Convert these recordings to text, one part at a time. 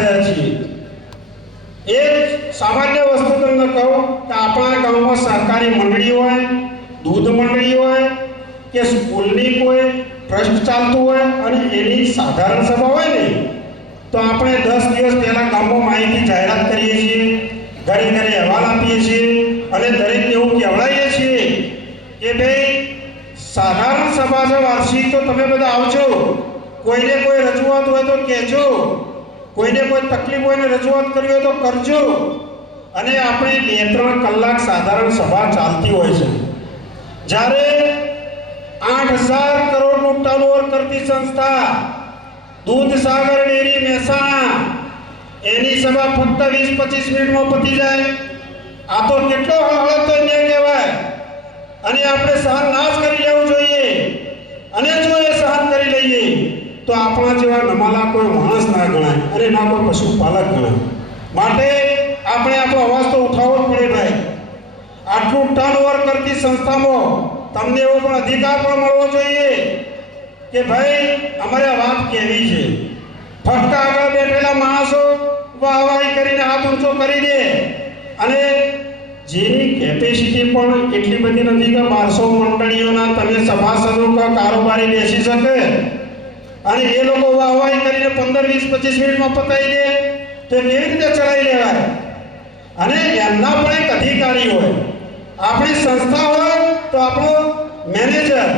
થયા છીએ। એક સામાન્ય વસ્તુ તમને કહું કે આપણા ગામમાં સહકારી મંડળી હોય, દૂધ મંડળી હોય કે સ્કૂલની કોઈ ટ્રસ્ટ ચાલતું હોય અને એની સાધારણ સભા હોય ને, તો આપણે 10 દિવસ પહેલા ગામમાં માહિતી જાહેરાત કરીએ છીએ, ઘરે ઘરે અહેવાલ આપીએ છીએ અને દરેકને એવું કહેવડાવીએ છીએ કે ભાઈ સાધારણ સભા છે વાર્ષિક, તો તમે બધા આવજો, કોઈને કોઈ રજૂઆત હોય તો કહેજો, કોઈને કોઈ તકલીફ હોય ને રજૂઆત કરવી હોય તો કરજો। અને આપણે 2-3 કલાક સાધારણ સભા ચાલતી હોય છે। જ્યારે 8,000 કરોડનું ટર્નઓવર કરતી સંસ્થા દૂધસાગર ડેરી મહેસાણા, એની સભા ફક્ત 20-25 મિનિટમાં પતી જાય, આ તો કેટલો હળહળ તો ન કહેવાય। અને આપણે સહન ના જ કરી લેવું જોઈએ। અને જો એ સહન કરી લઈએ તો આપણા જેવા નમાલા કોઈ માણસ ના ગણાય અને ના કોઈ પશુપાલક ગણાય। માટે આપણે આપણો અવાજ તો ઉઠાવવો જ પડે ભાઈ। આટલું ટર્નઓવર કરતી સંસ્થામાં તમને એવો પણ અધિકાર પણ મળવો જોઈએ કે ભાઈ અમારે વાત કહેવી છે। ફક્ત આગળ બેઠેલા માણસો વાહવાહી કરીને હાથ ઊંચો કરી દે, અને જેની કેપેસિટી પણ એટલી બધી નથી કે 1200 મંડળીઓના તમે સભાસદો કે કારોબારી બેસી શકે, અને એ લોકો વાહવાહી કરીને 15-20-25 મિનિટમાં પતાવી દે તો કેવી રીતે ચલાવી લેવાય? અને એમના પણ એક અધિકારી હોય। આપણી સંસ્થા હોય તો આપણો મેનેજર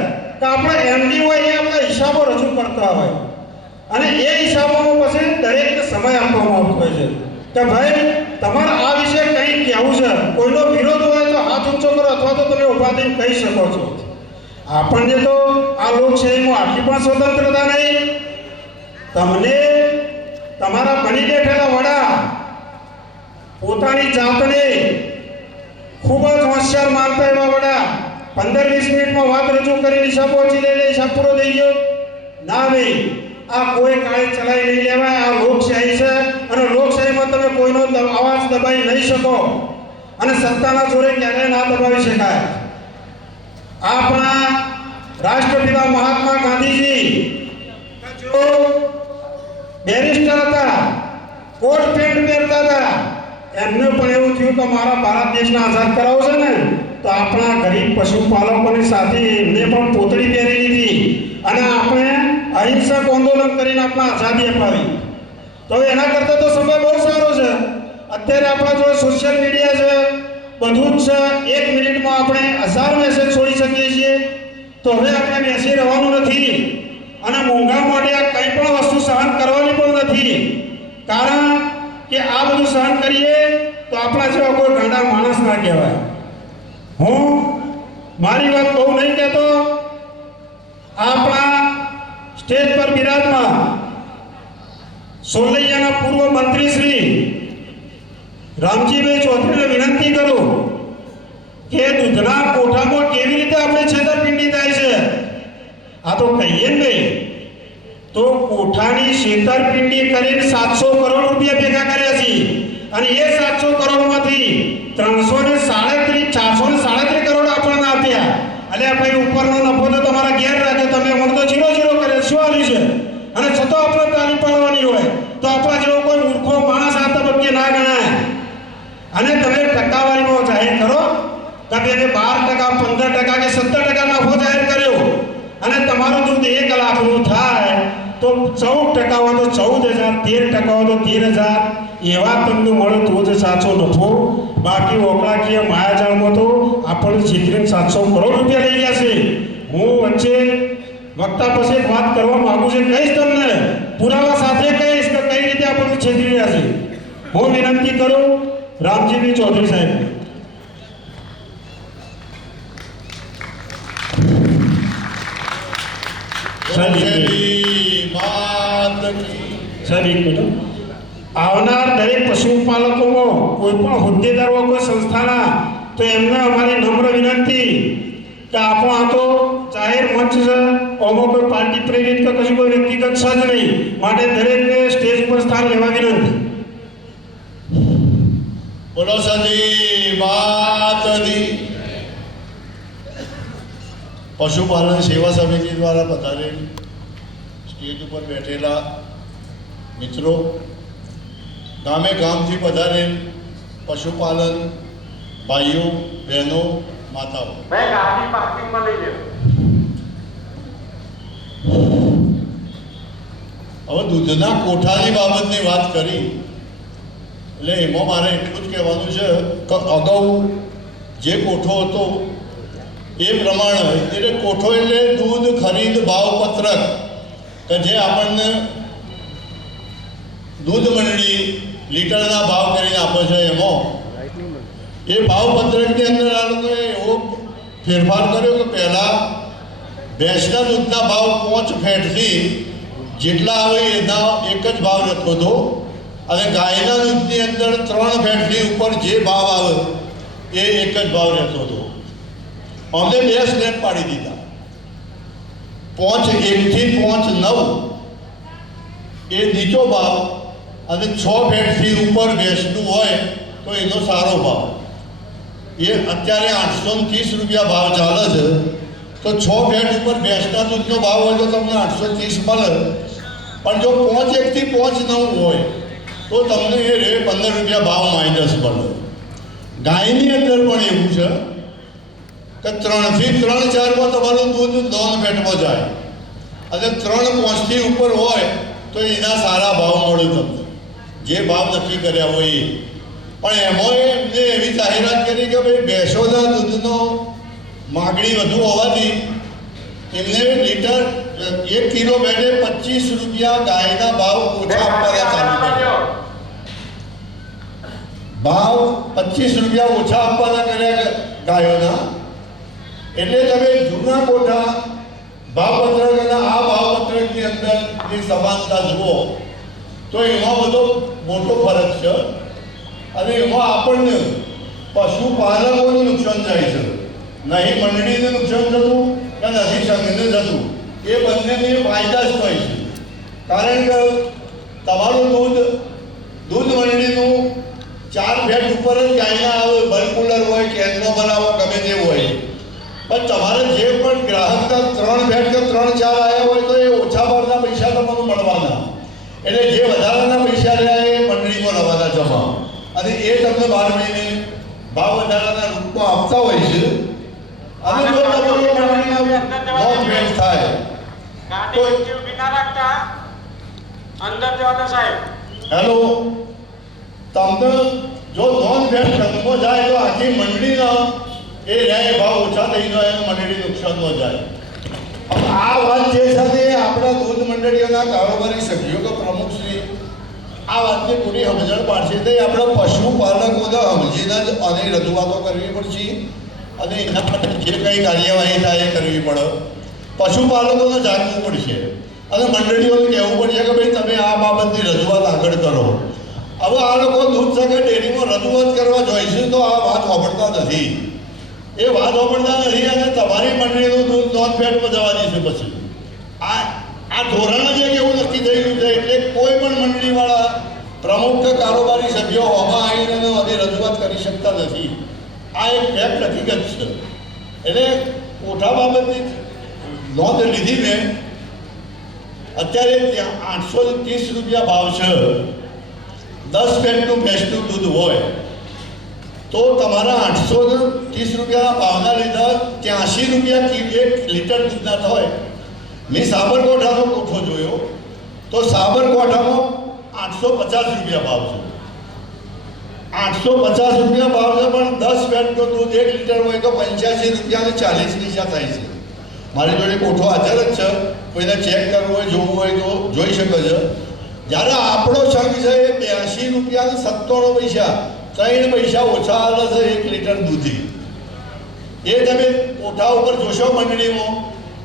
કે આપણો એમડી હોય એ આપણા હિસાબો રજૂ કરતા હોય, અને એ હિસાબોમાં પછી દરેકને સમય આપવામાં આવતો હોય છે કે ભાઈ તમારે આ વિશે કંઈ કહેવું છે, કોઈનો વિરોધ હોય તો હાથ ઊંચો કરો અથવા તો તમે ઊભા થઈને કહી શકો છો। આપણને તો આ લોકશાહીમાં આટલી પણ સ્વતંત્રતા નહીં। તમને તમારા બની બેઠેલા વડા પોતાની જાતને ખૂબ જ હોશિયાર માનતા એવા વડા 15-20 મિનિટમાં વાત રજૂ કરી હિસાબ પહોંચી લે, હિસાબ પૂરો થઈ ગયો ના ભાઈ, આ કોઈ કાળે ચલાવી નહીં લેવાય। આ લોકશાહી છે અને લોકશાહીમાં તમે કોઈનો અવાજ દબાવી નહીં શકો અને સત્તાના જોરે ક્યારેય ના દબાવી શકાય। આપણા રાષ્ટ્રપિતા મહાત્મા ગાંધીજી જો બેરિસ્ટર હતા, કોટ પેન્ટ પહેરતા હતા, એમને પણ એવું થયું કે મારા ભારત દેશને આઝાદ કરાવવો છે ને, તો આપણા ગરીબ પશુપાલકોની સાથે એમને પણ પોતળી પહેરી લીધી અને આપણે અહિંસક આંદોલન કરીને આપણા આઝાદી અપાવી। તો એના કરતાં તો સમય બહુ સારો છે। અત્યારે આપણા જોડે સોશિયલ મીડિયા છે, બધું જ છે। 1 મિનિટમાં આપણે 1000 મેસેજ છોડી શકીએ છીએ। તો હવે આપણે બેસી રહેવાનું નથી અને મોંઘા માટે કંઈ પણ વસ્તુ સહન કરવાની પણ નથી, કારણ કે આ બધું સહન કરીએ તો આપણા જેવા કોઈ ગાંડા માણસ ના કહેવાય। હું મારી વાત બહુ નહીં કહેતો, આપણા સ્ટેજ પર બિરાજમાન સોલૈયાના પૂર્વ મંત્રી શ્રી રામજીભાઈ ચૌધરીને વિનંતી કરું કે દૂધના કોઠામાં કેવી રીતે આપણે છેતરપિંડી થાય છે। આ તો કહીએ ને તો કોઠાની છેતરપિંડી કરીને 700 કરોડ રૂપિયા ભેગા કર્યા છે, અને એ 700 કરોડમાંથી 437 કરોડ આપણને આપ્યા। અલ્યા ભાઈ, ઉપરનો નફો તો તમારા ઘેર રાખે, તમે મને તો 0-0 કરે, શું આવ્યું છે? અને છતાં આપણે તાલી પાડવાની હોય તો આપણા જેવો કોઈ મૂર્ખો માણસ આ તબક્કે ના ગણાય। અને તમે ટકાવારીમાં જાહેર કરો કે તમે 12%, 15% કે 17% નફો જાહેર કર્યો, અને તમારું દૂધ 1 લાખનું થાય તો 14% હોય તો 14,000, 13% હોય તો 13,000 એવા તમને મળે તો જ સાચો નફો। બાકી ઓકળાકીય માયાજાળમાં તો આપણને છેતરીને 700 કરોડ રૂપિયા લઈ ગયા છે। હું વચ્ચે વક્તા પછી એક વાત કરવા માંગુ છું, કહીશ તમને, પુરાવા સાથે કહીશ કે કઈ રીતે આપણને છેતરી રહ્યા છે। હું વિનંતી કરું રામજીભાઈ ચૌધરી સાહેબ। સાહેબ એક મિનિટ, આવનાર દરેક પશુપાલકોમાં કોઈ પણ હોદ્દેદારો કોઈ સંસ્થાના, તો એમને અમારી નમ્ર વિનંતી કે આપણો આ તો જાહેર મંચ છે, આમાં કોઈ પાર્ટી પ્રેરિત કે કશું કોઈ વ્યક્તિગત છે જ નહીં, માટે દરેકને સ્ટેજ પર સ્થાન લેવા વિનંતી। બોલો સદી માતની। પશુપાલન સેવા સમિતિ દ્વારા પધારેલ સ્ટેજ ઉપર બેઠેલા મિત્રો, ગામે ગામથી પધારેલ પશુપાલન ભાઈઓ બહેનો માતાઓ, ભાઈ ગાડી પાર્કિંગમાં લઈ લેવો. હવે દૂધના કોઠાની બાબતની વાત કરી એટલે એમાં મારે એટલું જ કહેવાનું છે કે અગાઉ જે કોઠો હતો એ પ્રમાણે, એટલે કોઠો એટલે દૂધ ખરીદ ભાવ પત્રક કે જે આપણને દૂધ મંડળી લીટરના ભાવ કરીને આપે છે, એમાં એ ભાવ પત્રકની અંદર આ લોકોએ એવો ફેરફાર કર્યો કે પહેલાં ભેંસના દૂધના ભાવ 5 ફેટથી જેટલા આવે એના એક જ ભાવ રહેતો હતો, અને ગાયના દૂધની અંદર 3 ફેટથી ઉપર જે ભાવ આવે એ એક જ ભાવ રહેતો હતો. અમને 2 સ્લેબ પાડી દીધા, 5 1થી 5 9 એ નીચો ભાવ, અને 6 ફેટથી ઉપર ભેંસનું હોય તો એનો સારો ભાવ. એ અત્યારે 830 રૂપિયા ભાવ ચાલે છે, તો 6 ફેટ ઉપર ભેંસના દૂધનો ભાવ હોય તો તમને 830 મળે, પણ જો 5 1થી 5 9 હોય તો તમને એ 15 રૂપિયા ભાવ માઇનસ મળે. ગાયની અંદર પણ એવું છે કે 3 થી 3 4માં તમારું દૂધ નોન ફેટમાં જાય, અને 3 5થી ઉપર હોય તો એના સારા ભાવ મળે તમને, જે ભાવ નક્કી કર્યા હોય એ. પણ એમાં એમને એવી જાહેરાત કરી કે ભાઈ ભેંસોના દૂધનો માગણી વધુ હોવાથી એમને લીટર 1 કિલો બેઠે 25 રૂપિયા ગાયના ભાવ ઓછા આપવાના ચાલુ કર્યા. ભાવ 25 રૂપિયા ઓછા આપવાના કર્યા ગાયોના. એટલે તમે જૂના કોઠા ભાવપત્રક અને આ ભાવપત્રકની અંદર જે સમાનતા જુઓ તો એમાં બધો મોટો ફરક છે, અને એમાં આપણને પશુપાલકોને નુકસાન જાય છે, નહીં મંડળીને નુકસાન થતું કે નથી સંઘને થતું. એ બંનેને ફાયદા જ હોય છે, કારણ કે તમારું દૂધ મંડળીનું 4 ફેટ ઉપર જ ગાયના આવે, બલ્કુલર હોય, કેનનો બનાવો, ગમે તે હોય, પણ તમારે જે પણ ગ્રાહકના 3 ફેટ કે 3 4 આવ્યા હોય તો એ ઓછા ભાવના પૈસા તમને મળવાના, એટલે જે વધારાના પૈસા રહ્યા એ મંડળીમાં રહેવાના જમા, અને એ તમને 12 મહિને ભાવ વધારાના રૂપમાં આપતા હોય છે. અને જો તમારો મંડળીમાં નોન ફેટ થાય ગાડી વચ્ચે ઊભી ના રાખતા, અંદર જવા દો સાહેબ. હેલો, તમને જો નોન ફેટ સંઘમાં જાય તો આખી મંડળીના એ રહ્યા ભાવ ઓછા થઈ જાય અને મંડળી નુકસાનમાં જાય. હવે આ વાત જે સાથે આપણા દૂધ મંડળીઓના કારોબારી સભ્યો કે પ્રમુખશ્રી આ વાતની પૂરી સમજણ પાડશે, તો આપણા પશુપાલકોને સમજીને જ આની રજૂઆતો કરવી પડશે, અને એના માટે જે કંઈ કાર્યવાહી થાય એ કરવી પડે. પશુપાલકોને જાગવું પડશે, અને મંડળીઓને કહેવું પડશે કે ભાઈ તમે આ બાબતની રજૂઆત આગળ કરો. હવે આ લોકો દૂધ સહકાર ડેરીમાં રજૂઆત કરવા જોઈશે તો આ વાત સાંભળતા નથી, એ વાત સાંભળતા નથી, અને તમારી મંડળીનું દૂધ નોન ફેટમાં જવા દેશે. પછી આ ધોરણ જ એવું નક્કી થઈ ગયું છે, એટલે કોઈ પણ મંડળીવાળા પ્રમુખ કે કારોબારી સભ્યો આમાં આવીને આની રજૂઆત કરી શકતા નથી. આ એક ફેક્ટ હકીકત છે. એટલે કોઠા બાબતની નોંધ લીધી મેં. અત્યારે ત્યાં 830 રૂપિયા ભાવ છે. 10 ફેટનું ભેંસનું દૂધ હોય તો તમારા 830 રૂપિયાના ભાવના લીધા 83 રૂપિયા 1 લીટર દૂધના થાય. મેં સાબરકાંઠાનો કોઠો જોયો તો સાબરકાંઠામાં 850 રૂપિયા ભાવ છે. 850 રૂપિયા ભાવ છે, પણ 10 ફેટનું દૂધ 1 લીટર હોય તો 85 રૂપિયા અને 40 પૈસા થાય છે. મારી જોડે કોઠો હાજર જ છે, કોઈને ચેક કરવું હોય, જોવું હોય તો જોઈ શકે છે. જ્યારે આપણો સંઘ છે એ 82 રૂપિયા અને 97 પૈસા 3 પૈસા ઓછા આવે છે 1 લીટર દૂધી. એ તમે કોઠા ઉપર જોશો મંડળીમાં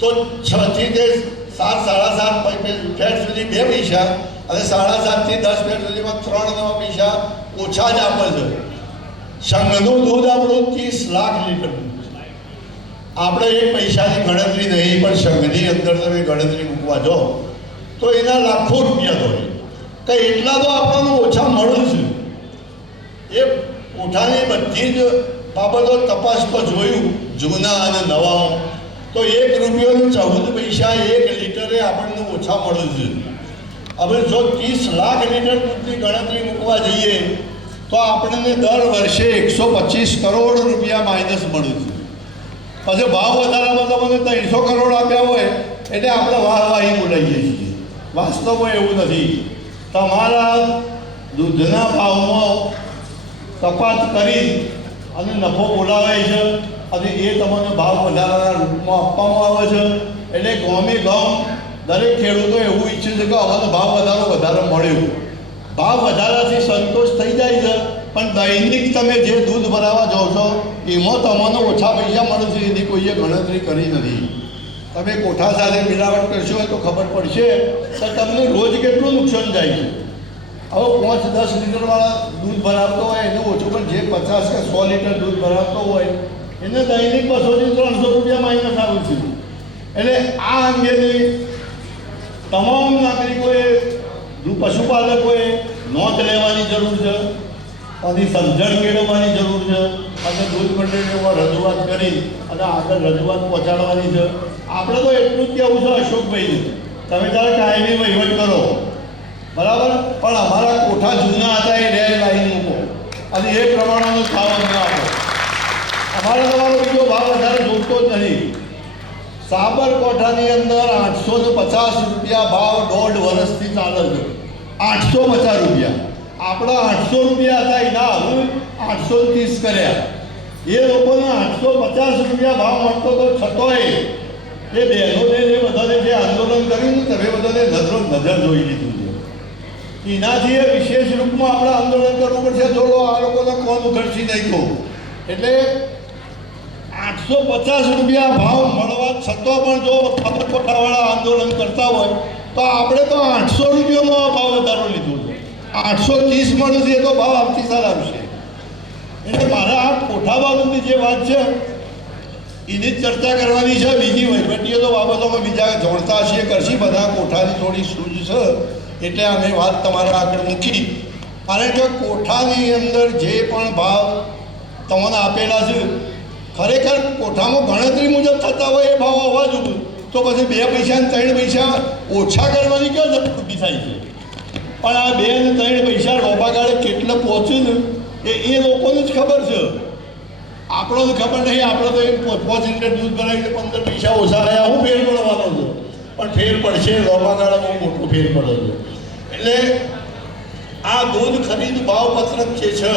તો 6 થી 7 7.5 ફેટ સુધી 2 પૈસા, અને 7.5 થી 10 ફેટ સુધીમાં 3 પૈસા ઓછા જ આપે છે. સંઘનું દૂધ આપણું 30 લાખ લીટર દૂધ છે. આપણે 1 પૈસાની ગણતરી નહીં, પણ સંઘની અંદર તમે ગણતરી મૂકવા જાઓ તો એના લાખો રૂપિયા હોય, કે એટલા તો આપણને ઓછા મળે છે. એ કોઠાની બધી જ બાબતો તપાસમાં જોયું, જૂના અને નવા, તો 1 રૂપિયાનું 14 પૈસા 1 લીટરે આપણને ઓછા મળે છે. હવે જો 30 લાખ લીટર દૂધની ગણતરી મૂકો મૂકવા જઈએ તો આપણને દર વર્ષે 125 કરોડ રૂપિયા માઇનસ મળે છે. પછી ભાવ વધારામાં તમને 300 કરોડ આપ્યા હોય એટલે આપણે વાહવાહી બોલાવીએ છીએ. વાસ્તવમાં એવું નથી. તમારા દૂધના ભાવમાં કપાત કરી અને નફો બોલાવે છે અને એ તમને ભાવ વધારાના રૂપમાં આપવામાં આવે છે. એટલે ગામે ગામ દરેક ખેડૂતો એવું ઈચ્છે છે કે હવે ભાવ વધારે મળ્યો. ભાવ વધારાથી સંતોષ થઈ જાય છે, પણ દૈનિક તમે જે દૂધ ભરાવા જાઓ છો એમાં તમને ઓછા પૈસા મળે છે એની કોઈએ ગણતરી કરી નથી. તમે કોઠા સાથે મિલાવટ કરશો તો ખબર પડશે કે તમને રોજ કેટલું નુકસાન જાય છે. હવે 5-10 લીટરવાળા દૂધ ભરાવતો હોય એને ઓછું, પણ જે 50 કે 100 લીટર દૂધ ભરાવતો હોય એને દૈનિક 200 થી 300 રૂપિયા માઇનસ આવે છે. એટલે આ અંગેની તમામ નાગરિકોએ પશુપાલકોએ નોંધ લેવાની જરૂર છે અને સમજણ કેળવવાની જરૂર છે અને દૂધ મંડળીઓમાં રજૂઆત કરી અને આગળ રજૂઆત પહોંચાડવાની છે. આપણે તો એટલું જ કહેવું છે અશોકભાઈ, તમે જ્યારે કાયમી વહીવટ કરો બરાબર, પણ અમારા કોઠા જૂના હતા એ રેલ લાઈન મૂકો અને એ પ્રમાણેનો ભાવ અમને આપો. અમારે તમારો બીજો ભાવ વધારે જોઈતો જ નથી. સાબરકાંઠાની અંદર 850 રૂપિયા ભાવ 1.5 વર્ષથી ચાલે છે. 850 રૂપિયા. આપણા 800 રૂપિયા હતા એના હવે 830 કર્યા. એ લોકોને 850 રૂપિયા ભાવ મળતો તો છતોય એ બહેનોને જે બધાને જે આંદોલન કર્યું તમે બધાને નજર જોઈ લીધું છે. એનાથી એ વિશેષ રૂપમાં આપણે આંદોલન કરવું પડશે. જોડો આ લોકોને કોણ ઉઘડશી નહીં તો. એટલે 850 રૂપિયા ભાવ મળવા છતાં પણ જો સાબરકાંઠાવાળા આંદોલન કરતા હોય તો આપણે તો 800 રૂપિયાનો ભાવ વધારો લીધો છે. 830 મળે છે એ તો ભાવ આવતી સાલ આવશે. એટલે મારે આ કોઠા બાબતની જે વાત છે એની જ ચર્ચા કરવાની છે. બીજી વહીવટીય તો બાબતોમાં બીજા જોડતા છીએ કરશી. બધા કોઠાની થોડી સૂઝ છે એટલે અમે વાત તમારા આગળ મૂકી. કારણ કે કોઠાની અંદર જે પણ ભાવ તમને આપેલા છે ખરેખર કોઠામાં ગણતરી મુજબ થતા હોય એ ભાવ હોવા જોઈએ. તો પછી 2 પૈસા ને 3 પૈસા ઓછા કરવાની ક્યાં જરૂર ઊભી થાય છે? પણ આ 2 ને 3 પૈસા રોપાગાળે કેટલે પહોંચ્યું ને એ લોકોને જ ખબર છે. આપણને ખબર નહીં. આપણે તો 5 લીટર દૂધ ભરાવીને 15 પૈસા ઓછા રહ્યા હું ફેર પડવાનો છે, પણ ફેર પડશે. રોપાગાળામાં મોટો ફેર પડે છે. એટલે આ દૂધ ખરીદ ભાવ પત્રક જે છે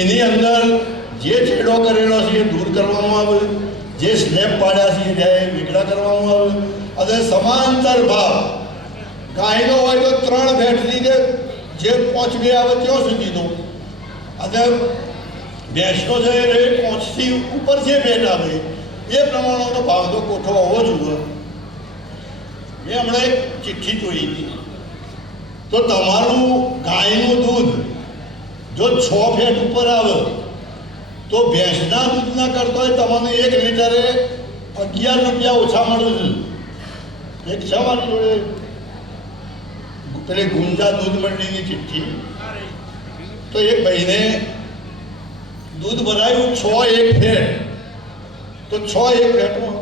એની અંદર જે છેડો કરેલો છે એ દૂર કરવામાં આવે, જે સ્લેબ પાડ્યા છે એ વેગળા કરવામાં આવે અને સમાંતર ભાવ ગાયનો હોય તો 3 ભેંસની જે 5-2 આવે ત્યાં સુધીનો અને ભેંસનો છે એ 5 થી ઉપર જે ભેટ આવે એ પ્રમાણેનો ભાવનો કોઠો હોવો જોઈએ. મેં હમણાં એક ચિઠ્ઠી જોઈ હતી તો તમારું ગાયનું દૂધ જો 6 ફેટ ઉપર આવે તો ભેંસના દૂધના કરતો હોય તમને 1 લીટરે 11 રૂપિયા ઓછા મળે છે. એક છે મારી જોડે પેલી ગુંજા દૂધ મંડળીની ચિઠ્ઠી. તો એક ભાઈને દૂધ ભરાયું 6 ફેટ, તો 6 ફેટમાં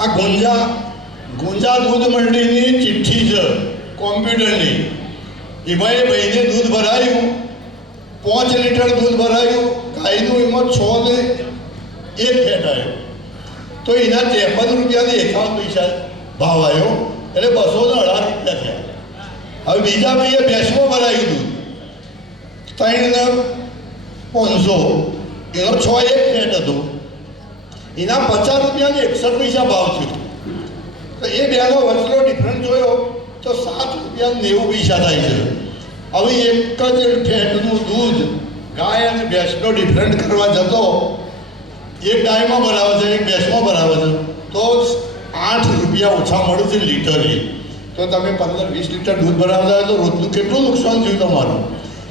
આ ગુંજા દૂધ મંડળીની ચિઠ્ઠી છે કોમ્પ્યુટરની. એમાં એ ભાઈને દૂધ ભરાયું 5 લીટર દૂધ ભરાયું ગાયનું, એમાં 6 ને 1 ફેટ આવ્યો તો એના 53 રૂપિયા ને 51 પૈસા ભાવ આવ્યો. એટલે 218 રૂપિયા થયા. હવે બીજા ભાઈએ ભેંસમાં ભરાયું દૂધ 3 ને 500, એનો 6 1 ફેટ હતો, એના 50 રૂપિયા ને 61 પૈસા ભાવ થયો. તો એ બેનો વચલો ડિફરન્સ જોયો તો 7 રૂપિયા 90 પૈસા થાય છે. હવે એક જ ફેટનું દૂધ ગાય અને ભેંસનો ડિફરન્ટ કરવા જતો એક ગાયમાં ભરાવે છે એક ભેંસમાં ભરાવે છે તો 8 રૂપિયા ઓછા મળે છે લીટરે. તો તમે 15-20 લીટર દૂધ ભરાવતા હોય તો રોજનું કેટલું નુકસાન થયું તમારું.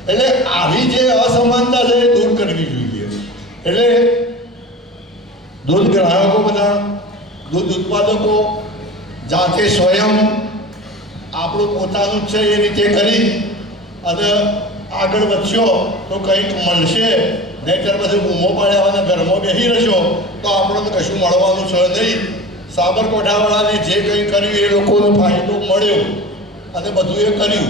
એટલે આવી જે અસમાનતા છે એ દૂર કરવી જોઈએ. એટલે દૂધ ગ્રાહકો બધા દૂધ ઉત્પાદકો જાતે સ્વયં આપણું પોતાનું છે એ રીતે કરી અને આગળ વધશો તો કંઈક મળશે, નહીંતર પછી બૂમો પાડ્યા અને ઘરમાં બેસી રહેશો તો આપણને કશું મળવાનું છે નહીં. સાબરકાંઠાવાળાને જે કંઈ કર્યું એ લોકોને ફાયદો મળ્યો અને બધું એ કર્યું.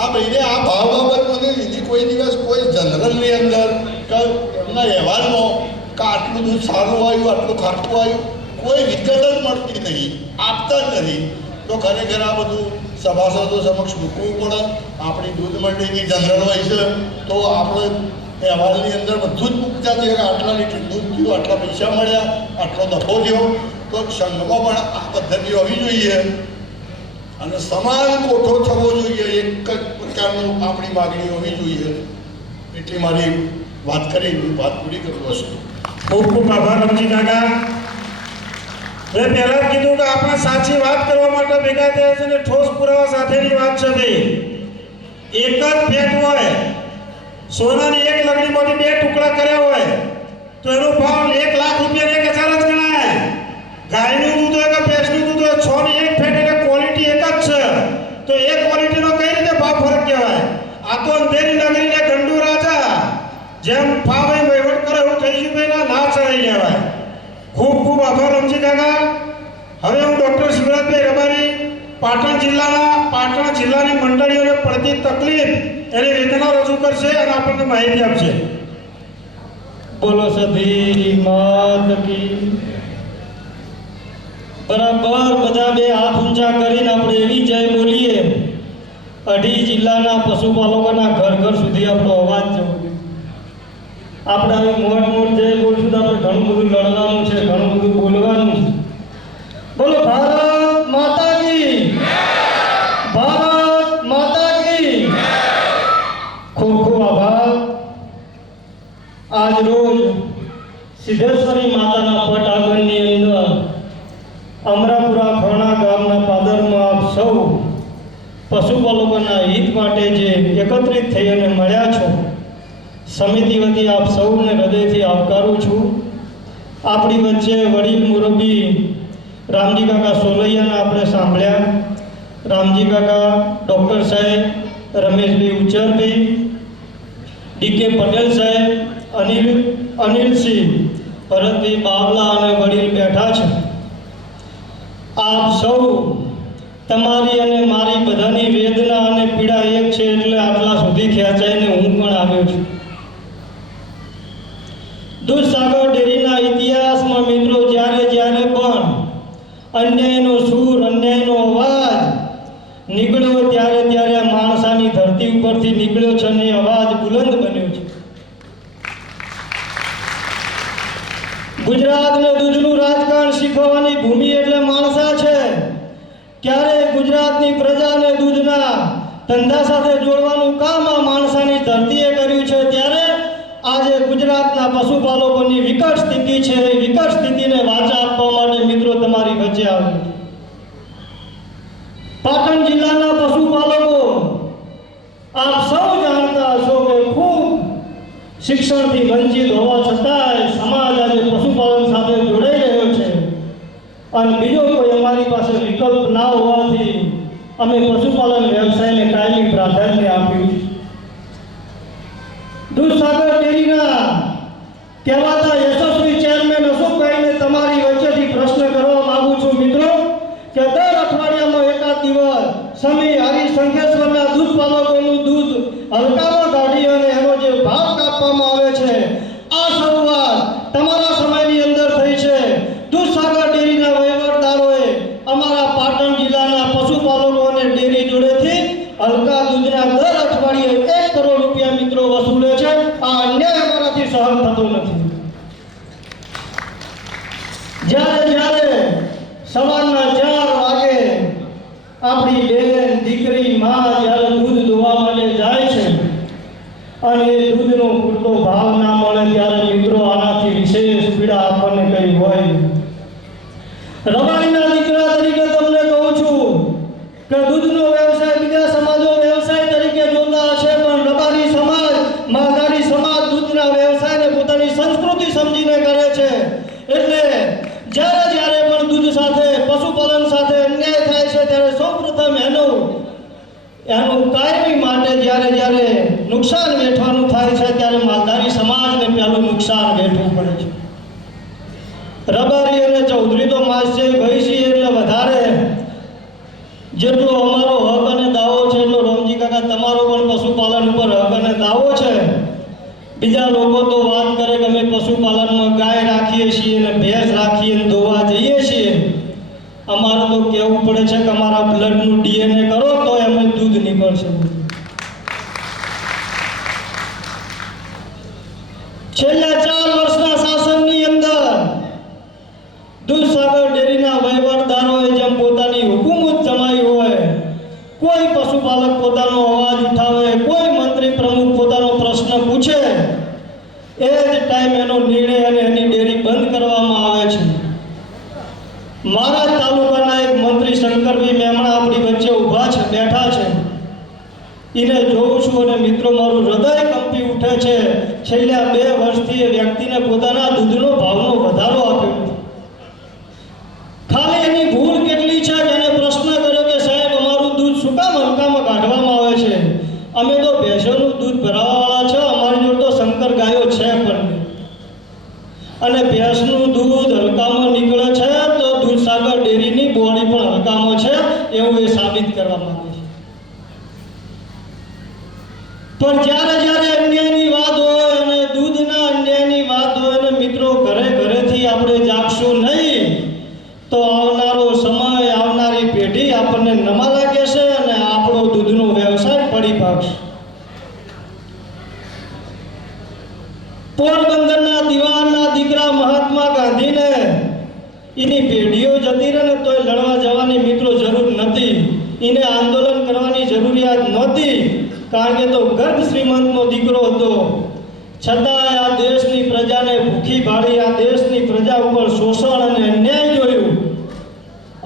આ ભાઈને આ ભાવ બાબત મને લીધી કોઈ દિવસ કોઈ જનરલની અંદર કે એમના અહેવાલમાં કે આટલું દૂધ સારું આવ્યું, આટલું ખાટું આવ્યું, કોઈ વિગત જ મળતી નહીં, આપતા જ નથી. તો ખરેખર આ બધું સભાસદો સમક્ષ મૂકવું પડે. આપણી દૂધ મંડળીની જનરલ હોય છે તો આપણે અહેવાલની અંદર બધું જ મૂકતા થયું કે આટલા લીટર દૂધ થયું, આટલા પૈસા મળ્યા, આટલો નફો થયો. તો સંઘમાં પણ આ પદ્ધતિ હોવી જોઈએ અને સમાન કોઠો થવો જોઈએ, એક જ પ્રકારનું આપણી માગણી હોવી જોઈએ. એટલી મારી વાત કરી, વાત પૂરી કરું છું. ખૂબ ખૂબ આભાર રમજી કાકા. મેં પહેલા જ કીધું કે આપણે સાચી વાત કરવા માટે ભેગા થયા છે ને ઠોસ પુરાવા સાથેની વાત છે ભાઈ. એક જ ભેટ હોય, સોનાની એક લકડીમાંથી બે ટુકડા કર્યા હોય તો એનો ભાવ 1 લાખ રૂપિયા 1000 જ ગણાય. ગાયનું દૂધ હોય કે ભેંસનું દૂધ હોય, 6 ની એક ફેટ એટલે ક્વોલિટી એક જ છે. તો એ ક્વોલિટીનો કઈ રીતે ભાવ ફરક કહેવાય? આ તો અંધેરી નગરીને ગંડુ રાજા જેમ ફાવે વહીવટ કરે એવું થઈ ગયું ભાઈ, ના ચડાઈ કહેવાય. ખૂબ ખૂબ આભાર રમજી કાકા. હવે હું ડૉક્ટર શિવરાજભાઈ રબારી પાટણ જિલ્લાની મંડળીઓને પડતી તકલીફ એની વેદના રજૂ કરશે અને આપણને માહિતી આપશે. બોલો સધી માત કી. બરાબર બધા બે હાથ ઊંચા કરીને આપણે એવી જય બોલીએ, 2.5 જિલ્લાના પશુપાલકોના ઘર ઘર સુધી આપણો અવાજ જવો જોઈએ. આપણે હવે મોટ જય બોલશું તો આપણે ઘણું બધું લડવાનું છે, ઘણું બધું બોલવાનું છે. બોલો ભારત માતા કી, ભારત માતા કી. ખૂબ ખૂબ આભાર. આજ રોજ સિદ્ધેશ્વરી માતાના પટ આગળની અંદર અમરાપુરા ખોરણા ગામના પાદરમાં આપ સૌ પશુપાલકોના હિત માટે જે એકત્રિત થઈ અને મળ્યા છો, સમિતિ વતી આપ સૌને હૃદયથી આવકારું છું. આપણી વચ્ચે વડીલ મુરબ્બી રામજી કાકા સોલૈયાને આપણે સાંભળ્યા. રામજી કાકા, ડૉક્ટર સાહેબ રમેશભાઈ ઉચ્ચરભાઈ, ડીકે પટેલ સાહેબ, અનિલસિંહ, ભરતભાઈ બાવલા અને વડીલ બેઠા છે. આપ સૌ તમારી અને મારી બધાની વેદના અને પીડા એક છે એટલે આટલા સુધી ખેંચાઈને હું પણ આવ્યો છું. દૂધસાગર ડેરીના ઇતિહાસમાં મિત્રો જ્યારે જ્યારે પણ અન્યાયનો સૂર, અન્યાયનો અવાજ નીકળ્યો ત્યારે ત્યારે માણસાની ધરતી ઉપરથી નીકળ્યો છે અને અવાજ બુલંદ બન્યો છે. ગુજરાતને દૂધનું રાજકારણ શીખવવાની ભૂમિ એટલે માણસા છે. ક્યારે ગુજરાતની પ્રજાને દૂધના ધંધા સાથે જોડવાનું કામ આ માણસાની ધરતીએ કર્યું છે. ત્યારે આજે ગુજરાતના પશુપાલકોની વિકટ સ્થિતિ છે, એ વિકટ સ્થિતિને વાચા આપવા માટે મિત્રો તમારી વચ્ચે આવ્યું. પાટણ જિલ્લાના પશુપાલકો આપ સૌ જાણતા હશો કે ખૂબ શિક્ષણથી વંચિત હોવા છતાંય સમાજ આજે પશુપાલન સાથે જોડાઈ રહ્યો છે અને બીજો કોઈ અમારી પાસે વિકલ્પ ના હોવાથી અમે પશુપાલન વ્યવસાયને કાયમી પ્રાધાન્ય આપ્યું છે. દૂધસાગર ડેરીના કહેવાતા યશસ્વી ચેરમેન અશોકભાઈને તમારી વચ્ચેથી પ્રશ્ન કરવા માંગુ છું મિત્રો કે દર અઠવાડિયામાં એકાદ દિવસ સમી હરી શંખેશ્વરના દૂધ પાલકોનું દૂધ હલકામાં કાઢી અને એનો જે ભાવ કાપવામાં આવે છે, આ શરૂઆત તમારા સમયની અંદર થઈ છે. દૂધસાગર ડેરીના વહીવટદારોએ અમારા પાટણ જિલ્લાના પશુપાલકો અને ડેરી જોડેથી હલકા દૂધના દર અઠવાડિયે 1 કરોડ રૂપિયા મિત્રો વસૂલે છે. આ અન્યાય અમારાથી સહન થતો નથી. જ્યારે સવારના 4 વાગે આપણી બેન, દીકરી, માં જ્યારે દૂધ દોવા માટે જાય છે અને એ દૂધનો પૂરતો ભાવ ના મળે ત્યારે મિત્રો આનાથી વિશેષ પીડા આપણને કઈ હોય. રબારીના દીકરા તરીકે તમને કહું છું કે દૂધનો વ્યવસાય બીજા સમાજો વ્યવસાય તરીકે જોતા હશે, પણ રબારી સમાજ, માઘારી સમાજ દૂધના વ્યવસાયને પોતાની સંસ્કૃતિ સમજીને કરે છે. એટલે જ્યારે પણ દૂધ સાથે, પશુપાલન સાથે અન્યાય થાય છે ત્યારે સૌપ્રથમ એનું કાયમી માટે જ્યારે નુકસાન વેઠવાનું થાય છે ત્યારે માલધારી સમાજને પહેલું નુકસાન વેઠવું પડે છે. રબારી અને ચૌધરી તો માસી ભાઈ છીએ એટલે વધારે જેટલો અમારો હક અને દાવો છે એટલો રોમજી કાકા તમારો પણ પશુપાલન ઉપર હક અને દાવો છે. બીજા લોકો તો વાત કરે કે અમે પશુપાલનમાં ગાય રાખીએ છીએ અને ભેંસ રાખીએ અને દોવા જઈએ છીએ. અમારે તો કહેવું પડે છે કે અમારા બ્લડનું ડીએનએ કરો તો એમને દૂધ નીકળશે. છેલ્લા 4 વર્ષના શાસનની અંદર દૂધસાગર ડેરીના વહીવટદારોએ જેમ પોતાની હુકુમત જમાઈ હોય, કોઈ પશુપાલક પોતાનો અવાજ ઉઠાવે, કોઈ મંત્રી પ્રમુખ પોતાનો પ્રશ્ન પૂછે, એ જ ટાઈમ એનો નિર્ણય અને એની ડેરી બંધ કરવામાં આવે છે. મારા તાલુકાના એક મંત્રી શંકરભાઈ મેમણા આપણી વચ્ચે ઊભા છે, બેઠા છે. એને જોઉં છું અને મિત્રો મારું હૃદય કંપી ઉઠે છે. છેલ્લા 2 વર્ષથી એ વ્યક્તિને પોતાના દૂધનો ભાવનો વધારો આપ્યો નથી. ખાલી એની ભૂલ કેટલી છે કે એને પ્રશ્ન કર્યો કે સાહેબ અમારું દૂધ શું કામ હલકામાં કાઢવામાં આવે છે? અમે તો ભેંસોનું દૂધ ભરાવવાવાળા છે, અમારી જોડે તો શંકર ગાયો છે પણ નહીં. અને ભેંસનું દૂધ હલકામાં નીકળે છે તો દૂધસાગર ડેરીની બોડી પણ હલકામાં છે એવું એ સાબિત કરવા માંગે છે. પણ જ્યારે અન્યાયની વાત હોય અને દૂધના અન્યાયની વાત હોય અને મિત્રો ઘરેથી આપણે જાગશું નહીં તો આવનારો સમય, આવનારી પેઢી આપણને નમાલા કહેશે અને આપણો દૂધનો વ્યવસાય પડી ભાગશે. પોરબંદરના દિવાનના દીકરા મહાત્મા ગાંધીને એની પેઢીઓ જતી રહે ને તોય લડવા જવાની મિત્રો જરૂર નથી. એને આંદોલન કરવાની જરૂરિયાત નહોતી, કારણ કે તો ગર્ભ શ્રીમંતનો દીકરો હતો. છતાંય આ દેશની પ્રજાને ભૂખી ભાળી, આ દેશની પ્રજા ઉપર શોષણ અને અન્યાય જોયું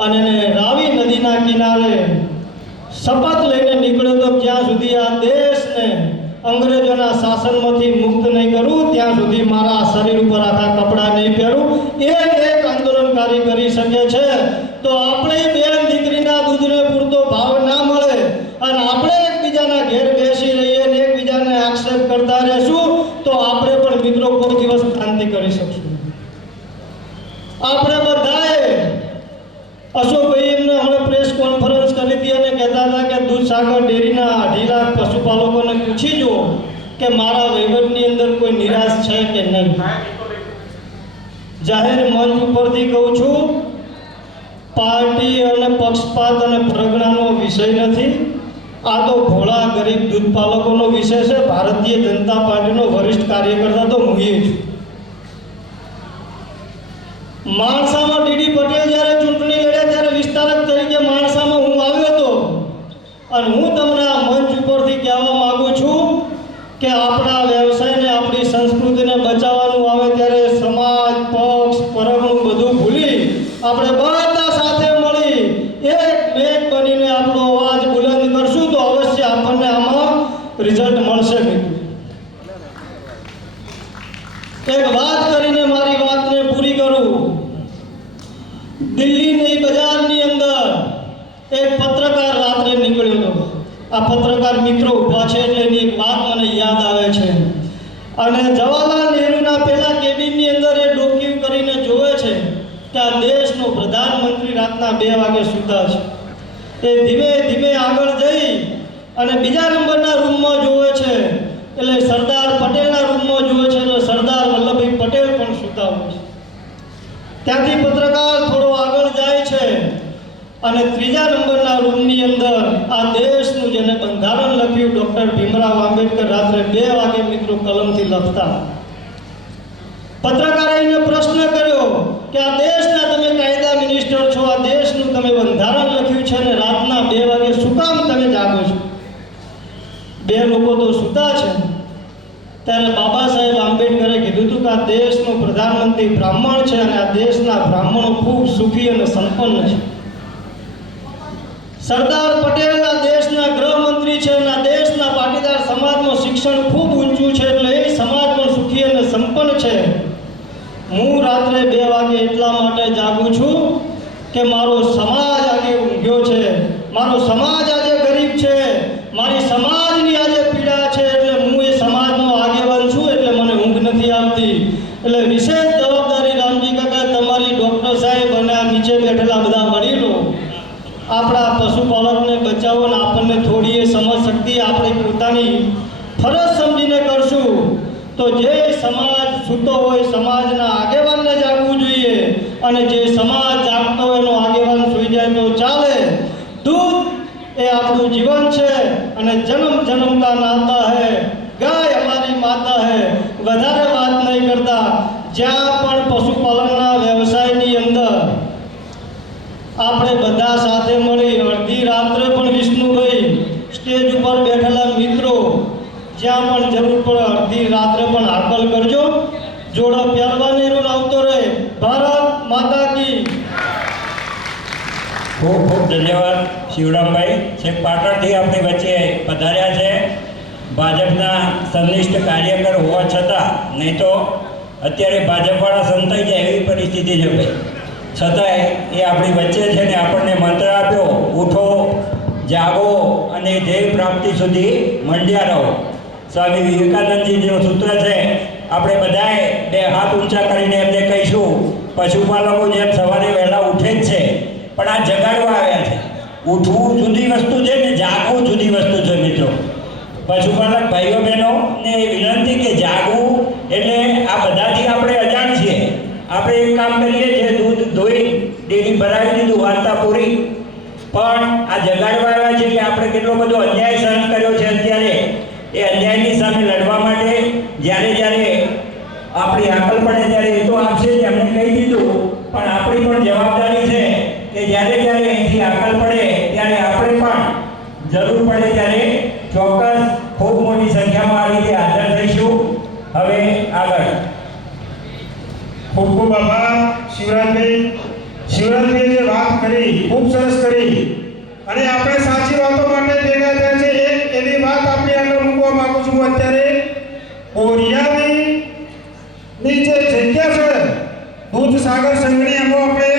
અને એને રાવી નદીના કિનારે શપથ લઈને નીકળ્યો તો જ્યાં સુધી આ દેશને અંગ્રેજોના શાસનમાંથી મુક્ત નહીં કરું ત્યાં સુધી મારા શરીર ઉપર આખા કપડાં નહીં પહેરું. એક આંદોલનકારી કરી શકે છે. તો આપણે બેન દીકરીના દૂધને પૂરતો ભાવ ના મળે અને આપણે એકબીજાના ઘેર બેસી રહીએ અને એકબીજાને આક્ષેપ કરતા રહેશું તો આપણે પણ મિત્રો કોઈ દિવસ ક્રાંતિ કરી શકશું. આપણે બધાએ અશોકભાઈ એમને હમણાં પ્રેસ કોન્ફરન્સ કરી હતી અને કહેતા હતા કે દૂધસાગર ડેરીના 2.5 લાખ પશુપાલકોને પૂછી જુઓ કે મારા વહીવટની અંદર કોઈ નિરાશ છે કે નહીં. જાહેર મંચ ઉપરથી કહું છું, પાર્ટી અને પક્ષપાત અને પ્રજ્ઞાનો વિષય નથી. આ તો ભોળા ગરીબ દૂધપાલકોનો વિષય છે. ભારતીય જનતા પાર્ટીનો વરિષ્ઠ કાર્યકર્તા તો હું છું. માણસામાં ડીડી પટેલ જ્યારે ચૂંટણી લડ્યા ત્યારે વિસ્તારક તરીકે માણસામાં હું આવ્યો હતો અને હું તમને આ મંચ ઉપરથી કહેવા માંગુ છું કે આપણા વ્યવસાયને, આપણી સંસ્કૃતિને બચાવવાનું આવે ત્યારે સમાજ, પક્ષ, પરગણું બધું ભૂલી આપણે બધા સાથે મળી એક મેક બનીને આપણો અવાજ બુલંદ કરશું તો અવશ્ય આપણને આમાં રિઝલ્ટ મળશે. એક વાત કરીને મારી વાતને પૂરી કરું. દિલ્હીની બજારની અંદર એક પત્રકાર રાત્રે નીકળ્યો હતો. આ પત્રકાર મિત્રો ઊભા છે એટલે એની એક વાત મને યાદ આવે છે. અને જવાહરલાલ નહેરુના પહેલા કેબિનની અંદર એ ડોક્યુ કરીને જોવે છે કે આ દેશનો પ્રધાનમંત્રી રાતના 2 વાગે સૂતા છે. એ ધીમે ધીમે આગળ જઈ અને બીજા નંબરના રૂમમાં જોવે છે એટલે સરદાર પટેલના રૂમમાં જોવે છે એટલે સરદાર વલ્લભભાઈ પટેલ પણ સૂતા હોય છે. ત્યાંથી પત્રકાર થોડો આગળ જાય છે અને 3જા નંબરના રૂમની અંદર આ દેશનું જેને બંધારણ લખ્યું ડૉક્ટર ભીમરાવ આંબેડકર રાત્રે 2 વાગે મિત્રો કલમથી લખતા. પત્રકારે એને પ્રશ્ન કર્યો કે આ દેશના તમે કાયદા મિનિસ્ટર છો, આ દેશનું તમે બંધારણ લખ્યું છે અને રાતના 2 વાગે શું કામ તમે જાગો છો? 2 લોકો તો સૂતા છે. ત્યારે બાબા સાહેબ આંબેડકરે કીધું હતું કે આ દેશનો પ્રધાનમંત્રી બ્રાહ્મણ છે અને આ દેશના બ્રાહ્મણો ખૂબ સુખી અને સંપન્ન છે. સરદાર પટેલ આ દેશના ગૃહમંત્રી છે અને આ દેશના પાટીદાર સમાજનું શિક્ષણ ખૂબ ઊંચું છે એટલે એ સમાજ પણ સુખી અને સંપન્ન છે. હું રાત્રે 2 વાગે એટલા માટે જાગું છું કે મારો સમાજ આજે ઊંઘ્યો છે, મારો સમાજ આજે ગરીબ છે, મારી સમાજની આજે પીડા છે એટલે હું તો જે સમાજ સૂતો હોય સમાજના આગેવાનને જાગવું જોઈએ, અને જે સમાજ જાગતો હોય એનો આગેવાન સૂઈ જાય તો ચાલે. દૂધ એ આપણું જીવન છે, અને જન્મ જન્મ કા નાતા હૈ, ગાય हमारी माता है. વધારે વાત નહીં કરતા, જ્યાં પણ પશુપાલનના વ્યવસાયની અંદર આપણે બધા સાથે મળી અડધી રાત્રે પણ વિષ્ણુભાઈ સ્ટેજ ઉપર બેઠેલા મિત્રો જ્યાં પણ જરૂર પડે અડધી રાત્રે પણ હાકલ કરજો. જોડો પહેલવાની રૂલ આવતો રહે. ભારત માતા કી. ખૂબ ખૂબ ધન્યવાદ શિવરામભાઈ. છેક પાટણથી આપણી વચ્ચે પધાર્યા છે. ભાજપના સંનિષ્ઠ કાર્યકર હોવા છતાં, નહીં તો અત્યારે ભાજપવાળા સંતાઈ જાય એવી પરિસ્થિતિ છે ભાઈ, છતાંય એ આપણી વચ્ચે છે ને આપણને મંત્ર આપ્યો, ઉઠો જાગો અને ધ્યેય પ્રાપ્તિ સુધી મંડ્યા રહો. સ્વામી વિવેકાનંદજીનું સૂત્ર છે, આપણે બધાએ બે હાથ ઊંચા કરીને એમને કહીશું, પશુપાલકો જેમ સવારે વહેલા ઉઠે જ છે, પણ આ જગાડવા આવ્યા છે. ઉઠવું જુદી વસ્તુ છે ને જાગવું જુદી વસ્તુ છે મિત્રો. પશુપાલક ભાઈઓ બહેનોને વિનંતી કે જાગવું એટલે આ બધાથી આપણે અજાણ છીએ. આપણે એક કામ કરીએ છીએ, દૂધ ધોઈ ડેરી ભરાવી દીધું, વાર્તા પૂરી. પણ આ જગાડવા આવ્યા છે કે આપણે કેટલો બધો અન્યાય સહન કર્યો છે અત્યારે. એ અન્યાયની સામે લડવા માટે જ્યારે જ્યારે આપણી આકલ પડે ત્યારે એ તો આપશે જ, એમને કહી દીધું. પણ આપણી પણ જવાબદારી છે કે જ્યારે જ્યારે અહીંથી આકલ પડે ત્યારે આપણે પણ જરૂર પડે ત્યારે ચોક્કસ ખૂબ મોટી સંખ્યામાં આ રીતે હાજર થઈશું. હવે આગળ ખૂબ ખૂબ આભાર શિવરાજભાઈ. શિવરાજભાઈએ જે વાત કરી ખૂબ સરસ કરી, અને આપણે સાચી વાતો માટે ભેગા થયા છે. એક એવી વાત આપણી આગળ મૂકવા માંગુ છું. અત્યારે બોરિયાની જે જગ્યા છે દૂધસાગર સંઘની, એમાં આપણે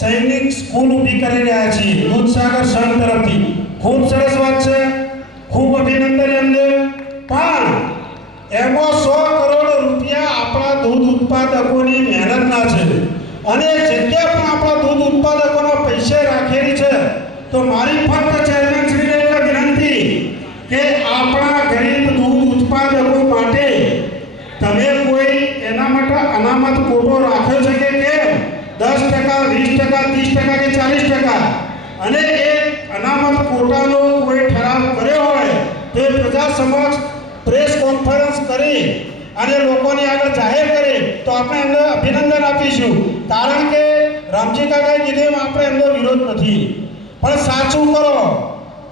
સૈનિક સ્કૂલ ઊભી કરી રહ્યા છીએ દૂધસાગર સંઘ તરફથી. ખૂબ સરસ વાત છે, ખૂબ અભિનંદન એમને. પણ એમાં 100 કરોડ રૂપિયા આપણા દૂધ ઉત્પાદકોની મહેનતના છે, અને જગ્યા પણ આપણા દૂધ ઉત્પાદકોના પૈસે રાખેલી છે. તો મારી ફક્ત ચેરમેનશ્રીને એક વિનંતી કે આપણા ગરીબ દૂધ ઉત્પાદકો માટે તમે કોઈ એના માટે અનામત કોટો રાખ્યો છે કે કેમ? 10%, 20%, 30% કે 40%, અને એ અનામત કોટાનો કોઈ ઠરાવ કર્યો હોય તો એ પ્રજા સમક્ષ પ્રેસ કોન્ફરન્સ કરી અને લોકોની આગળ જાહેર કરી તો આપણે એમને અભિનંદન આપીશું. કારણ કે રામજી કાકાએ કીધું એમ આપણે એમનો વિરોધ નથી, પણ સાચું કરો.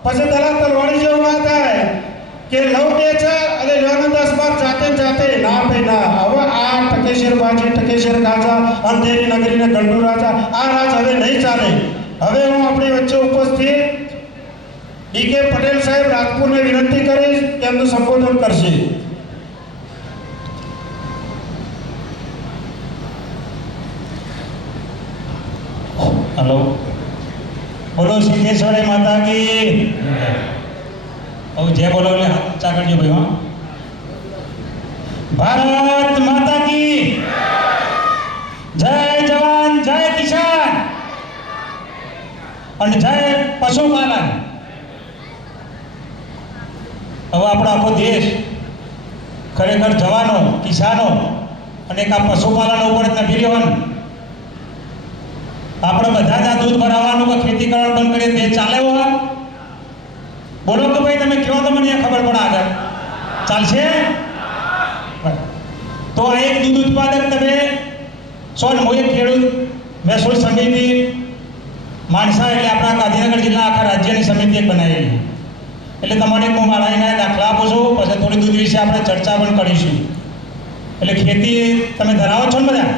પછી દલાલ તલવાડી જેવું ના થાય કે લવ કે છે અને લેવાના 10-12 જાતે જાતે. ના ભાઈ ના. હવે આ ટકેશર બાજી, ટકેશર ગાજા, અંધેરી નગરીને ગંડુ રાજા, આ રાજ હવે નહીં ચાલે. હવે હું આપણી વચ્ચે ઉપસ્થિત ડીકે પટેલ સાહેબ રાજપુરને વિનંતી કરીશ કે એમનું સંબોધન કરશે. હલો, બોલો સિદ્ધેશ્વરી માતા કી. હવે જે બોલો એટલે હાથ ઊંચા કરજો ભાઈ. હા, ભારત માતા કી જય. જવાન જય કિસાન અને જય પશુપાલન. હવે આપણો આખો દેશ ખરેખર જવાનો, કિસાનો અને એક આ પશુપાલન ઉપર જ નથી રહેવાનું. આપણે બધા જ આ દૂધ ભરાવાનું કે ખેતી કરવાનું બંધ કરીએ તે ચાલે હોય? બોલો તો ભાઈ, તમે કહો તો મને ખબર પડે આગળ ચાલશે. તો આ એક દૂધ ઉત્પાદક તમે હું એક ખેડૂત મહેસૂલ સમિતિ માણસા, એટલે આપણા ગાંધીનગર જિલ્લા આખા રાજ્યની સમિતિ એક બનાવેલી. એટલે તમારે હું માળાના દાખલા આપું છું, પછી થોડી દૂધ વિશે આપણે ચર્ચા પણ કરીશું. એટલે ખેતી તમે ધરાવો છો ને બધા?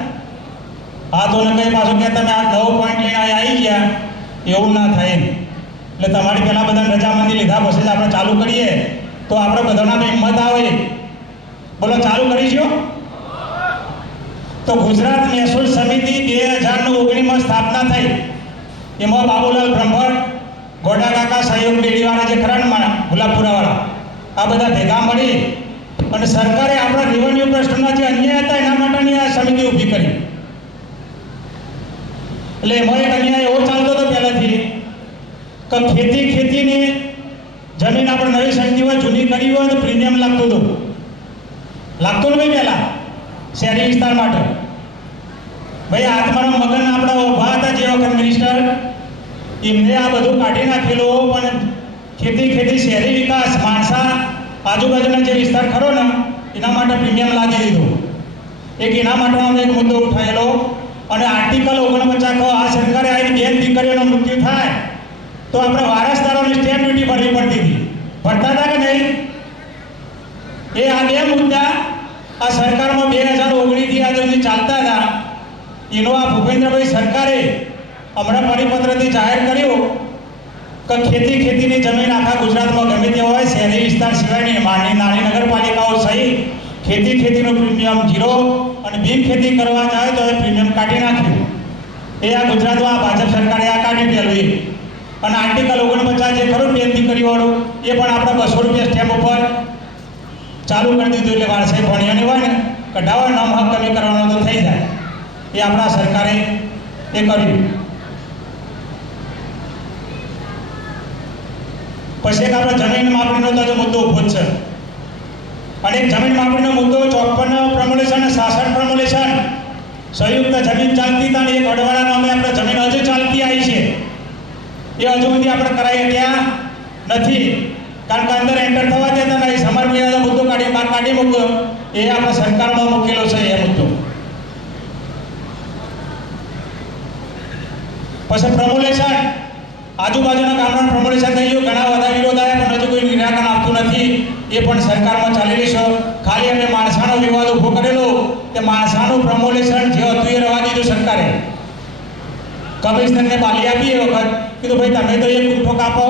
આ તો ને કંઈ પાછું કે તમે આ 9 પોઈન્ટ લઈને આવી ગયા એવું ના થાય. એટલે તમારી પહેલાં બધા રજામંદી લીધા પછી જ આપણે ચાલુ કરીએ તો આપણે બધાના હિંમત આવે. બોલો, ચાલુ કરીશું. તો ગુજરાત મહેસૂલ સમિતિ 2019માં સ્થાપના થઈ. એમાં બાબુલાલ બ્રહ્મભટ્ટ, ગોડા કાકા, સહયોગ ડેરીવાળા જે ખરા ને ગુલાબપુરાવાળા, આ બધા ભેગા મળી અને સરકારે આપણા રેવન્યુ પ્રશ્નોના જે અન્યાય હતા એના માટેની આ સમિતિ ઊભી કરી. એટલે એમાં એક અન્યાય એવો ચાલતો હતો પહેલાંથી કે ખેતીની જમીન આપણે નવી સમિતિ હોય જૂની કરી હોય તો પ્રીમિયમ લાગતું હતું. લાગતું ને ભાઈ પહેલાં શહેરી વિસ્તાર માટે ભાઈ આત્મારામ મગન આપણા ઊભા હતા જે વખત મિનિસ્ટર, એમને આ બધું કાઢી નાખેલું, પણ ખેતી શહેરી વિકાસ માણસા આજુબાજુના જે વિસ્તાર ખરો ને એના માટે પ્રીમિયમ લાગી દીધું. એક એના માટે અમે એક મુદ્દો ઉઠાવેલો. અને આર્ટિકલ 49 આ સરકારે આવી બેન દીકરીઓનું મૃત્યુ થાય તો આપણે વારસદારોને સ્ટેમ્પ ડ્યુટી ભરવી પડતી હતી. ભરતા હતા કે નહીં? એ આ બે મુદ્દા આ સરકારમાં 2019થી આ સુધી ચાલતા હતા. એનો આ ભૂપેન્દ્રભાઈ સરકારે હમણાં પરિપત્રથી જાહેર કર્યું કે ખેતીની જમીન આખા ગુજરાતમાં ગમે તે હોય, શહેરી વિસ્તાર સિવાયની નાની નગરપાલિકાઓ સહિત ખેતીનું પ્રીમિયમ 0 અને બિન ખેતી કરવા જાય તો એ પ્રીમિયમ કાઢી નાખ્યું. એ આ ગુજરાતમાં આ ભાજપ સરકારે આ કાઢી દેલું. અને આર્ટિકલ 49 જે ખરું બેન દીકરીવાળું એ પણ આપણે 200 રૂપિયા સ્ટેમ્પ ઉપર ચાલુ કરી દીધું. એટલે વારસાઈ ભણ્યાની હોય ને કઢાવા નામ હક કમી કરવાનો તો થઈ જાય. એ આપણા સરકારે એ કર્યું. પછી એક આપણે જમીન માપણીનો તો મુદ્દો ઊભો જ છે. અને એક જમીન માપણીનો મુદ્દો 54 પ્રમોલેશન અને 66 પ્રમોલેશન સંયુક્ત જમીન ચાલતી હતા ને એક અડવાળા નામે આપણે જમીન હજુ ચાલતી આવી છે. એ હજુ સુધી આપણે કરાવી ત્યાં નથી, કારણ કે અંદર એન્ટર થવા દેતા નહીં. સમર મર્યાદા મુદ્દો કાઢી મૂક્યો. એ આપણે સરકારમાં મૂકેલો છે એ મુદ્દો. પછી પ્રમોલેશન આજુબાજુના ગામડાનું પ્રમોલેશન થઈ ગયું. ઘણા બધા વિરોધ આવ્યા પણ હજુ કોઈ નિરાકરણ આપતું નથી. એ પણ સરકારમાં ચાલી રહી છે. ખાલી અમે માણસાનો વિવાદ ઊભો કરેલો કે માણસાનું પ્રમોલેશન જે હતું એ રવા દીધું સરકારે. કમિશનરને બાલી આપી એ વખત કીધું ભાઈ તમે તો એક ગુઠ્ઠો કાપો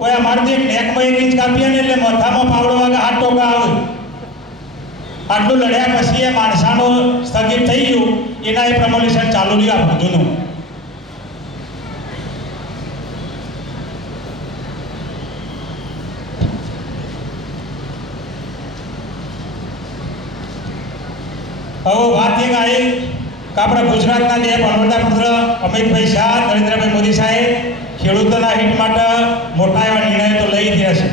કોઈ અમારે તો એક નેકમાં 1 ઇંચ કાપીએ ને એટલે માથામાં પાવડો વાગે 8 ટોકા આવે. આટલું લડ્યા પછી એ માણસાનું સ્થગિત થઈ ગયું. એના એ પ્રમોલેશન ચાલુ રહ્યું આપણું જૂનું. હવે વાત એક આવી કે આપણા ગુજરાતના બે વડાપ્રધાન અમિતભાઈ શાહ, નરેન્દ્રભાઈ મોદી સાહેબ ખેડૂતોના હિત માટે મોટા એવા નિર્ણય તો લઈ રહ્યા છે.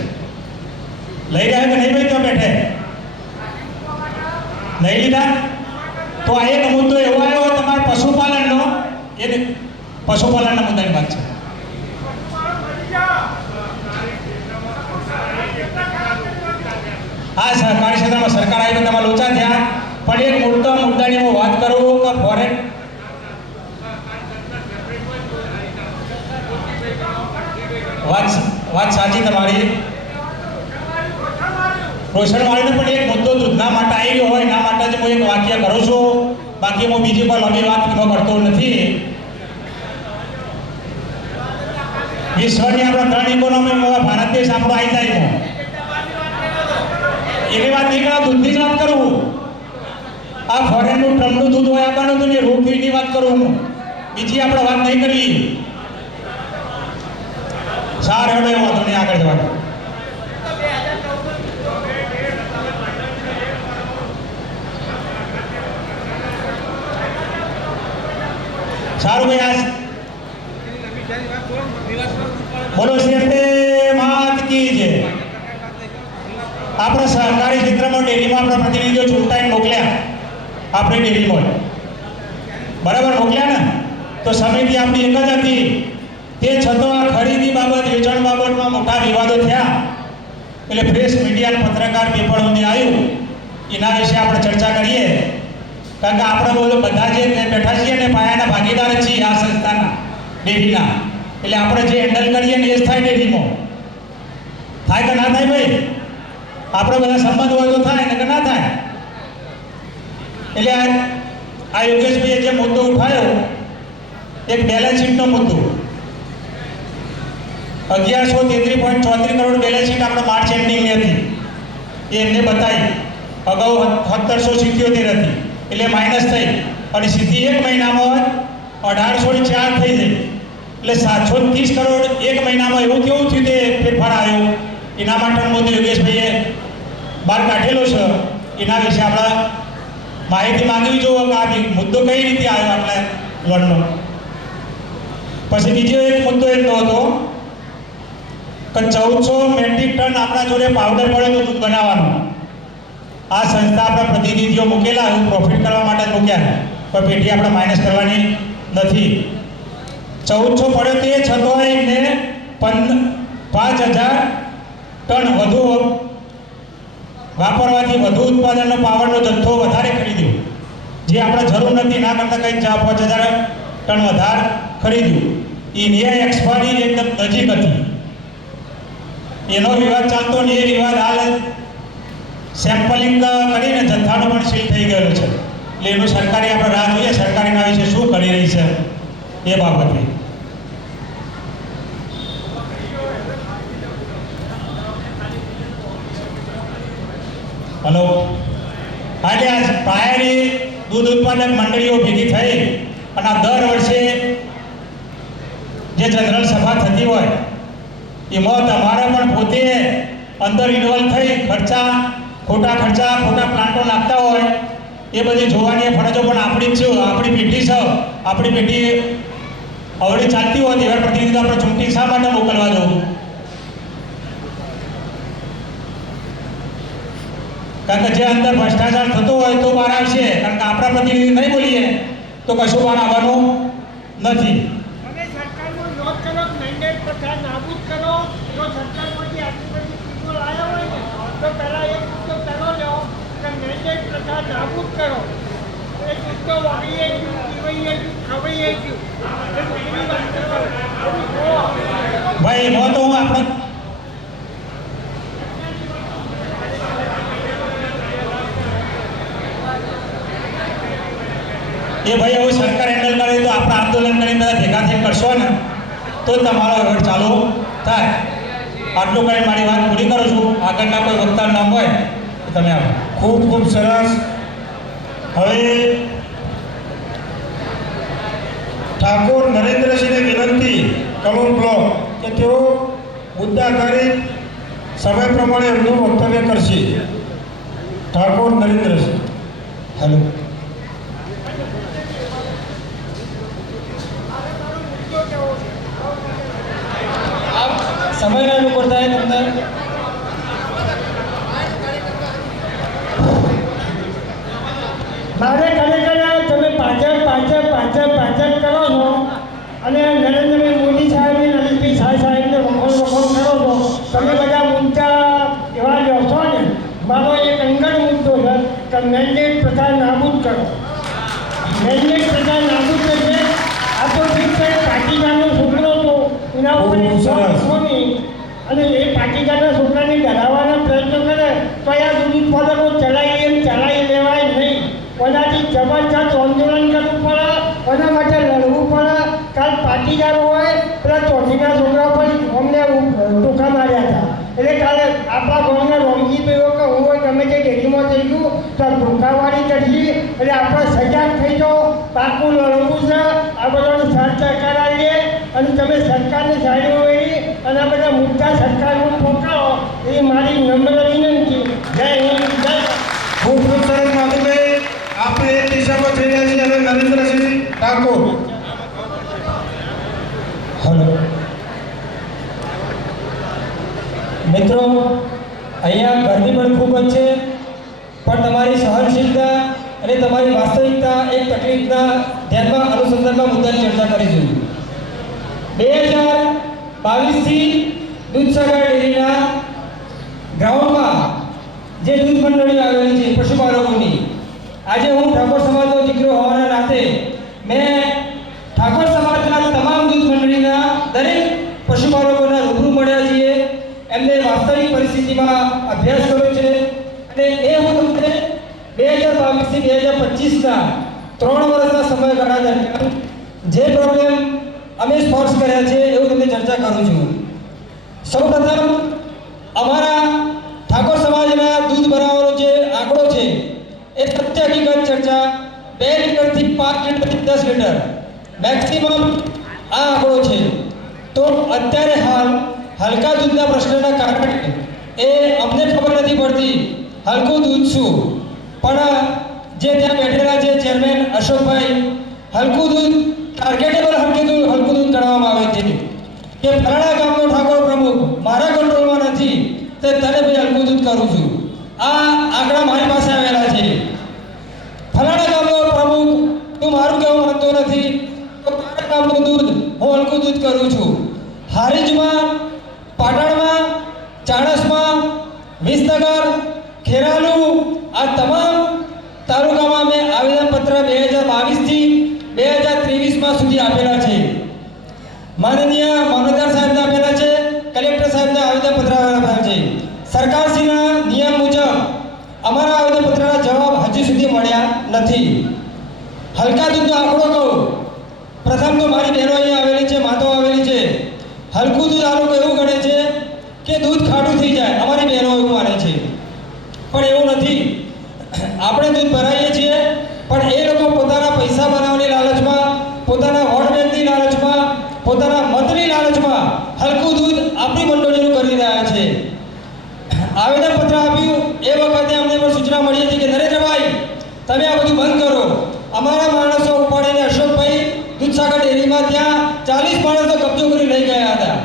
લઈ રહ્યા કે નહીં ભાઈ? તો બેઠે નહીં લીધા. તો આ એક મુદ્દો એવો આવ્યો તમારા પશુપાલનનો, એ પશુપાલનના મુદ્દાની વાત છે. હા, સહકારી ક્ષેત્રમાં સરકાર આવી તો તમારા લોચા થયા. પણ એક મુદ્દાની હું વાત કરું કે ફોરેન વાત સાચી તમારી. રોશનવાળીને પણ એક મુદ્દો દૂધના માટે આવી ગયો હોય એના માટે જ હું એક વાક્ય કરું છું. બાકી હું બીજી કોઈ લાંબી વાત કરતો નથી. વિશ્વની આપણા 3 ઇકોનોમીમાં ભારત દેશ આપણો આવી જાય એની વાત નહીં કરા, દૂધની જ વાત કરું. આ ફોરેનનું ટ્રમ્પનું દૂધ હોય આપવાનું હતું ને રોકવીની વાત કરું હું. બીજી આપણે વાત નહીં કરવી. સાર હેડો એવો વાંધો નહીં, આગળ જવાનું. સારું ભાઈ, આજ બોલો શેરતે માત કી જય. આપણે સહકારી ક્ષેત્રમાં ડેરીમાં આપણા પ્રતિનિધિઓ ચૂંટાઈને મોકલ્યા. આપણે ડેરીમાં બરાબર મોકલ્યા ને તો સમિતિ આપણી એક જ હતી. તે છતાં આ ખરીદી બાબત વેચાણ બાબતમાં મોટા વિવાદો થયા. એટલે પ્રેસ મીડિયા પત્રકાર પેપર સુધી આવ્યું. એના વિશે આપણે ચર્ચા કરીએ. કારણ કે આપણે બધા જે બેઠા છીએ ને પાયાના ભાગીદાર છીએ આ સંસ્થાના ડેરીના. એટલે આપણે જે હેન્ડલ કરીએ ને એ જ થાય ડેરીમાં. થાય કે ના થાય ભાઈ? આપણે બધા સંબંધ હોય તો થાય ને કે ના થાય. એટલે આ યોગેશભાઈએ જે મુદ્દો ઉઠાવ્યો એક બેલેન્સ શીટનો મુદ્દો. 1133.34 કરોડ બેલેન્સ શીટ આપણે માર્ચ એન્ડિંગની હતી. એ એમને બતાવી. અગાઉ 1777 હતી એટલે માઇનસ થઈ અને સીધી 1 મહિનામાં 1804 થઈ ગઈ. એટલે 730 કરોડ 1 મહિનામાં એવું કેવું થયું તે ફેરફાર આવ્યો. એના માટે મુદ્દો યોગેશભાઈએ બહાર કાઢેલો છે. એના વિશે આપણે માહિતી માંગવી જોઈએ કે આ મુદ્દો કઈ રીતે આવ્યો આટલા લોનનો. પછી બીજો એક મુદ્દો એટલો હતો કે 1400 મેટ્રિક ટન આપણા જોડે પાવડર પડે તો દૂધ બનાવવાનું. આ સંસ્થા આપણા પ્રતિનિધિઓ મૂકેલા એવું પ્રોફિટ કરવા માટે જ મૂક્યા, પણ પેઢી આપણે માઇનસ કરવાની નથી. 1400 પડ્યો તે છતાં એમને 5000 ટન વધુ વાપરવાથી વધુ ઉત્પાદનનો પાવરનો જથ્થો વધારે ખરીદ્યો, જે આપણે જરૂર નથી ના કરતાં કંઈક 5000 ટન વધારે ખરીદ્યું. ઇન્ડિયા એક્સપાની એકદમ નજીક હતી, એનો વિવાદ ચાલતો ને એ વિવાદ હાલ સેમ્પલિંગ કરીને જથ્થાનો પણ સીલ થઈ ગયેલો છે. એટલે એનું સરકારી આપણે રાહ જોઈએ, સરકારીના વિશે શું કરી રહી છે એ બાબતે. હલો, આજે આ પાયાની દૂધ ઉત્પાદક મંડળીઓ ભેગી થઈ અને આ દર વર્ષે જે જનરલ સભા થતી હોય એમાં તમારે પણ પોતે અંદર ઇન્વોલ્વ થઈ ખોટા પ્લાન્ટો નાખતા હોય એ બધી જોવાની ફરજો પણ આપણી જ છે. આપણી પેઢી છે, આપણી પેઢી અવળી ચાલતી હોય એવા પ્રતિનિધિ આપણે ચૂંટણી શા માટે મોકલવા જવું? કારણ કે જે અંદર ભ્રષ્ટાચાર થતો હોય તો બહાર આવશે, કારણ કે આપણા પ્રતિનિધિ નહીં બોલીએ તો કશું બહાર આવવાનું નથી. તમે સરકારમાં નોંધ કરો, મેન્ડેટ પ્રથા નાબૂદ કરો. જો સરકારમાંથી આટલી બધી સ્કીમો લાવ્યા હોય ને તો પહેલાં એક મુદ્દો કરો લો કે મેન્ડેટ પ્રથા નાબૂદ કરો. એ મુદ્દો વાળીએ ગયું, પીવાઈએ ગયું, ખવાઈએ ગયું. એ બધી વાત કરો. ભાઈ એમાં તો હું આપણે એ ભાઈ હવે સરકાર હેન્ડલ કરે તો આપણે આંદોલન કરીને બધા ભેગા થઈને કરશો ને તો જ તમારો વહીવટ ચાલુ થાય. આટલું કરીને મારી વાત પૂરી કરું છું. આગળના કોઈ વક્તાનું નામ હોય તો તમે આવો. ખૂબ ખૂબ સરસ. હવે ઠાકોર નરેન્દ્રસિંહને વિનંતી કમલ બ્લોક કે તેઓ મુદ્દા આધારિત સમય પ્રમાણે એમનું વક્તવ્ય કરશે. ઠાકોર નરેન્દ્રસિંહ. હેલો, સમયના અનુકૂળતાએ તમને મારે ખરેખર તમે પાછળ કરો છો અને નરેન્દ્રભાઈ મોદી સાહેબ નરેશભાઈ સાહેબને વખોળ કરો છો. તમે બધા મુદ્દા એવા લો ને. મારો એક અંગત મુદ્દો છે કે મેન્ડેટ પ્રથા નાબૂદ કરો. મેન્ડેટ પ્રથા નાબૂદ થશે. આ તો ઠીક છે, પાટીદારનો છોકરો તો એના ઉપર અને એ પાટીદારના છોકરાને ડરાવવાના પ્રયત્નો કરે તો આ દૂધ ઉત્પાદકો ચલાવી લેવાય નહીં. કોનાથી જબરજસ્ત આંદોલન કરવું પડે, કોના માટે લડવું પડે. કાલ પાટીદારો હોય પેલા ચોધરીના છોકરા પર અમને ટૂંકા માર્યા હતા. એટલે કાલે આપણા ગામના રોમજી ભાઈઓ કે હું હોય ગમે તે ડેરીમાં થઈ ગયું તો ટૂંકાવાળી કરશી. એટલે આપણે સજાગ થઈ જાઓ, પાકું લડવું છે. આ બધાને સાથ સહકાર આવીએ અને તમે સરકારને સાઈડમાં વેરી અને આ બધા મુદ્દા સરકારમાં પહોંચાડો એ મારી નમ્ર વિનંતી. જય હિન્દ, જય. ખૂબ ખૂબ સરસ માધુભાઈ. આપણે એક દિશામાં જઈ રહ્યા છીએ અને નરેન્દ્રસિંહ ઠાકોર. હલો મિત્રો, અહીંયા ગરમી પણ ખૂબ જ છે, પણ તમારી સહનશીલતા અને તમારી વાસ્તવિકતા એક તકલીફના ધ્યાનમાં અનુસંધાનમાં મુદ્દાની ચર્ચા કરીશું. 2022થી દૂધસાગર ડેરીના ગ્રાઉન્ડમાં જે દૂધ મંડળીઓ આવેલી છે પશુપાલકોની, આજે હું ઠાકોર સમાજનો દીકરો હોવાના નાતે મેં ઠાકોર સમાજના તમામ દૂધ મંડળીના દરેક પશુપાલકોના રૂબરૂ મળ્યા છીએ. એમને વાસ્તવિક પરિસ્થિતિમાં અભ્યાસ કર્યો છે અને એ હું તમને 2022થી 2025ના 3 વર્ષના સમયગાળા દરમિયાન જે પ્રોબ્લેમ અમે સ્પર્શ કર્યા છે એવું તમને ચર્ચા કરું છું. સૌપ્રથમ અમારા ઠાકોર સમાજના દૂધ ભરાવાનો જે આંકડો છે એ સત્ય હકીકત ચર્ચા 2 લીટરથી 5 લીટરથી 10 લીટર મેક્સિમમ આ આંકડો છે. તો અત્યારે હાલ હલકા દૂધના પ્રશ્નના કારણે એ અમને ખબર નથી પડતી હલકું દૂધ શું. પણ જે ત્યાં બેઠેલા છે ચેરમેન અશોકભાઈ, હલકું દૂધ ટાર્ગેટેબલ હલકું દૂધ ગણવામાં આવે છે કે ફલાણા ગામનો ઠાકોર પ્રમુખ મારા કંટ્રોલમાં નથી તે તને ભાઈ હલકું દૂધ કરું છું. આ આંકડા મારી પાસે આવેલા છે. ફલાણા ગામનો પ્રમુખ તું મારું કહેવું માનતો નથી તો તારા ગામનું દૂધ હું હલકું દૂધ કરું છું. હારીજમાં, પાટણમાં, ચાણસમાં, વિસનગર, ખેરાલુ આ તમામ તાલુકામાં મેં આવેદનપત્ર 2022 થી 2023માં સુધી આપેલા છે. માનનીય મામલતદાર સાહેબને આપેલા છે, કલેક્ટર સાહેબને આવેદનપત્ર આપેલા છે. સરકારશ્રીના નિયમ મુજબ અમારા આવેદનપત્રના જવાબ હજી સુધી મળ્યા નથી. હલકા દૂધનો આંકડો કહું, પ્રથમ તો મારી બહેનો અહીંયા આવેલી છે, માતાઓ આવેલી છે. હલકું દૂધ આ લોકો એવું ગણે છે કે દૂધ ખાટું થઈ જાય, અમારી બહેનો એવું માને છે, પણ એવું નથી. આપણે દૂધ ભરાઈએ છીએ પણ એ લોકો પોતાના પૈસા બનાવવાની લાલચમાં, પોતાના વોટ બેંકની લાલચમાં, પોતાના મતની લાલચમાં હલકું દૂધ આપણી મંડળીનું કરી રહ્યા છે. આવેદનપત્ર આપ્યું એ વખતે અમને પણ સૂચના મળી હતી કે નરેન્દ્રભાઈ તમે આ બધું બંધ કરો. અમારા માણસો ઉપાડીને અશોકભાઈ દૂધસાગર ડેરીમાં ત્યાં 40 માણસો કબજો કરી લઈ ગયા હતા.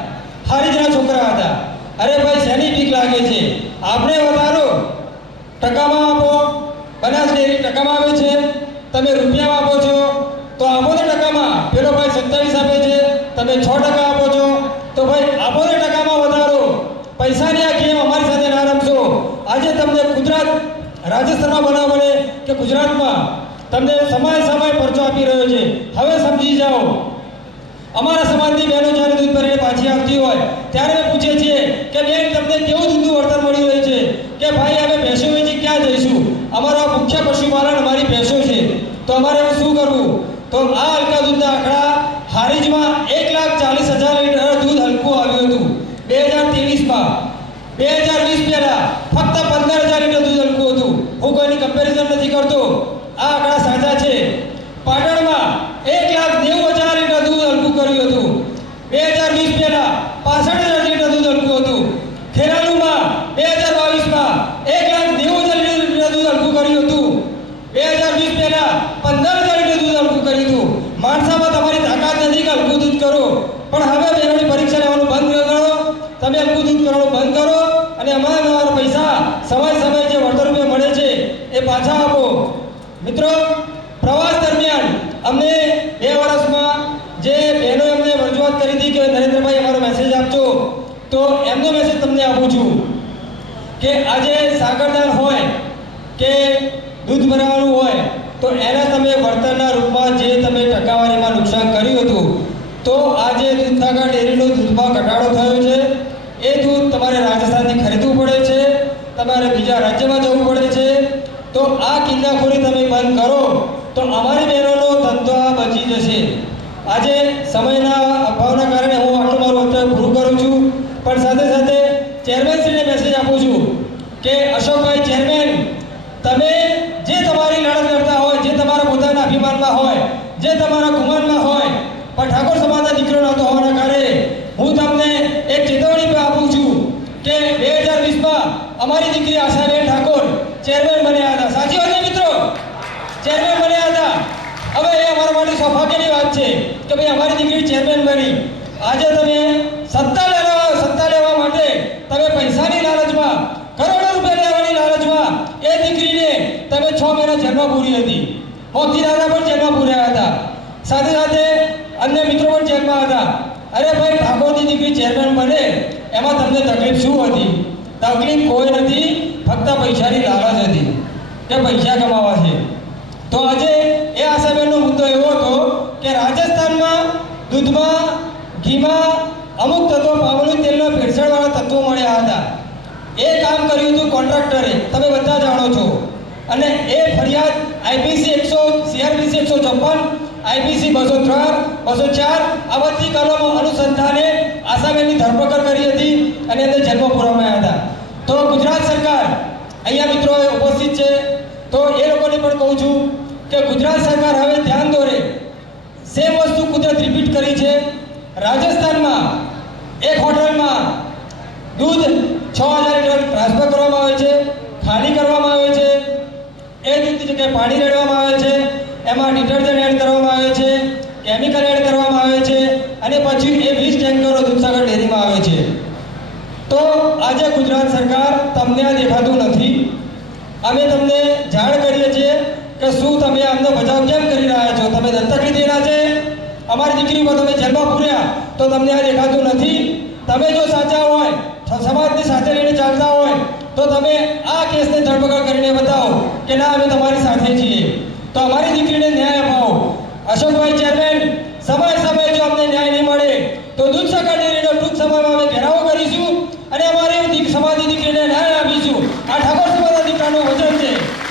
હારીજના છોકરા હતા. અરે ભાઈ શેની બીક લાગે છે? આપણે વધારો ટકામાં આપો. બનાસ ડેરી ટકામાં આવે છે, તમે રૂપિયામાં આપો છો તો આપો ને ટકામાં. પેલો ભાઈ 27 આપે છે, તમે 6% આપો છો તો ભાઈ આપો ને ટકામાં વધારો. પૈસાની આ ગેમ અમારી સાથે ના રમશો. આજે તમને ગુજરાત રાજસ્થાનમાં બનાવ બને કે ગુજરાતમાં તમને સમય પરચો આપી રહ્યો છે. હવે સમજી જાઓ. અમારા સમાજની બહેનો જ્યારે દૂધ ભરીને પાછી આવતી હોય ત્યારે અમે પૂછીએ છીએ કે બેન તમને કેવું દૂધનું વળતર મળી રહ્યું છે? કે ભાઈ અમે ભેંસો વેચી ક્યાં જઈશું? અમારા મુખ્ય પશુપાલન અમારી ભેંસો છે, તો અમારે શું કરવું? તો આ હલકા દૂધના આંકડા હારીજમાં 1,40,000 લીટર દૂધ હલકું આવ્યું હતું 2023માં. 2020 પહેલા ફક્ત 15,000 લીટર દૂધ હલકું હતું. હું કોઈની કમ્પેરિઝન નથી કરતો, આ આંકડા સાચા છે. પાટણમાં 1,90,000 લીટર દૂધ હલકું કર્યું હતું 2020 પહેલા. 65,000 લીટર દૂધ હલકું હતું. ખેરાલુમાં 2022માં 1,90,000 લીટર દૂધ હલકું કર્યું હતું. 2020 પહેલા 15,000 લીટર દૂધ હલકું કર્યું હતું. માણસામાં તમારી તાકાત નથી કે હલકું દૂધ કરો, પણ હવે બહેનોની પરીક્ષા લેવાનું બંધ કરો. તમે હલકું દૂધ કરવાનું બંધ કરો અને અમારા પૈસા સમય જે વળતર રૂપે મળે છે એ પાછા આપો. મિત્રો, પ્રવાસ દરમિયાન અમને 2 વર્ષમાં જે બહેનોએ અમને રજૂઆત કરી હતી કે નરેન્દ્રભાઈ અમારો મેસેજ આપજો, તો એમનો મેસેજ તમને આપું છું કે આજે સાગરદાન હોય કે દૂધ ભરાવાનું હોય તો એના તમે વળતરના રૂપમાં જે તમે ટકાવારીમાં નુકસાન કર્યું હતું, તો આજે દૂધસાગર ડેરીનો દૂધમાં ઘટાડો થયો છે. એ દૂધ તમારે રાજસ્થાનથી ખરીદવું પડે છે, તમારે બીજા રાજ્યમાં જવું પડે છે. તો આ કિલ્લાખોરી તમે બંધ કરો તો અમારી બહેનોનો ધંધો બચી જશે. આજે સમયના અભાવના કારણે હું આટલું મારું વક્તવ્ય પૂરું કરું છું, પણ સાથે સાથે ચેરમેનશ્રીને મેસેજ આપું છું કે અશોકભાઈ ચેરમેન, તમે જે તમારી લડત લડતા હોય, જે તમારા પોતાના અભિમાનમાં હોય, જે તમારા ગુમાનમાં હોય, પણ ઠાકોર સમાજના દીકરો નહોતો હોવાના કારણે હું તમને એક ચેતવણી પણ આપું છું કે 2020માં અમારી દીકરી આશાબેન ઠાકોર ચેરમેન બન્યા હતા. સાચી વાત છે મિત્રો? ચેરમેન બન્યા હતા. હવે એ અમારા માટે સૌભાગ્યની વાત છે કે ભાઈ અમારી દીકરી ચેરમેન બની. આજે તમે સત્તા લેવા માટે તમે પૈસાની લાલચમાં, કરોડો રૂપિયા લેવાની લાલચમાં એ દીકરીને તમે 6 મહિના જેલમાં પૂરી હતી. મોતી દાદા પણ જેલમાં પૂર્યા હતા, સાથે સાથે અન્ય મિત્રો પણ જેલમાં હતા. અરે ભાઈ, ઠાકોરની દીકરી ચેરમેન બને એમાં તમને તકલીફ શું હતી? તકલીફ કોઈ નથી, ફક્ત પૈસાની લાલચ હતી કે પૈસા કમાવા છે. તો આજે એ આશાબેનનો મુદ્દો એવો હતો કે રાજસ્થાનમાં દૂધમાં, ઘીમાં અમુક તત્વો, પામોલી તેલના ભેળસેળવાળા તત્વો મળ્યા હતા. એ કામ કર્યું હતું કોન્ટ્રાક્ટરે, તમે બધા જાણો છો. અને એ ફરિયાદ IPC 100, CRPC 154, IPC 203, 204 આ બધી કલમો અનુસંધાને આશાબેનની ધરપકડ કરી હતી અને એને જેલમાં પૂરવામાં આવ્યા હતા. તો ગુજરાત સરકાર અહીંયા મિત્રો ઉપસ્થિત છે, તો એ લોકોને પણ કહું છું કે ગુજરાત સરકાર હવે ધ્યાન દોરે. સેમ વસ્તુ કુદરત રિપીટ કરી છે. રાજસ્થાનમાં એક હોટલમાં દૂધ 6,000 લીટર ટ્રાન્સફર કરવામાં આવે છે, ખાલી કરવામાં આવે છે. એ દૂધની જગ્યાએ પાણી રેડવામાં આવે છે, એમાં ડિટર્જન્ટ એડ કરવામાં આવે છે, કેમિકલ એડ કરવામાં આવે છે અને પછી એ 20 ટેન્કરો દૂધસાગર ડેરીમાં આવે છે. તો આજે ગુજરાત સરકાર તમને આ દેખાતું નથી. અમે તમને જાણ કરીએ છીએ કે શું તમે અમને બચાવ કેમ કરી રહ્યા છો? તમે દત્તક લીધેલા છે, અમારી દીકરી પર તમે જન્મ પૂર્યા તો તમને આ દેખાતું નથી? તમે જો સાચા હોય, સમાજની સાથે લઈને ચાલતા હોય તો તમે આ કેસને ધરપકડ કરીને બતાવો કે ના અમે તમારી સાથે છીએ, તો અમારી દીકરીને ન્યાય અપાવો. અશોકભાઈ ચેરમેન, સમય જો અમને ન્યાય નહીં મળે તો દૂધસાગર ડેરીનો ટૂંક સમયમાં અમે ઘેરાવો કરીશું અને અમારી સમાજની દીકરીને ન્યાય આપીશું. આ ઠાકોર સમાજના દીકરાનું વચન છે.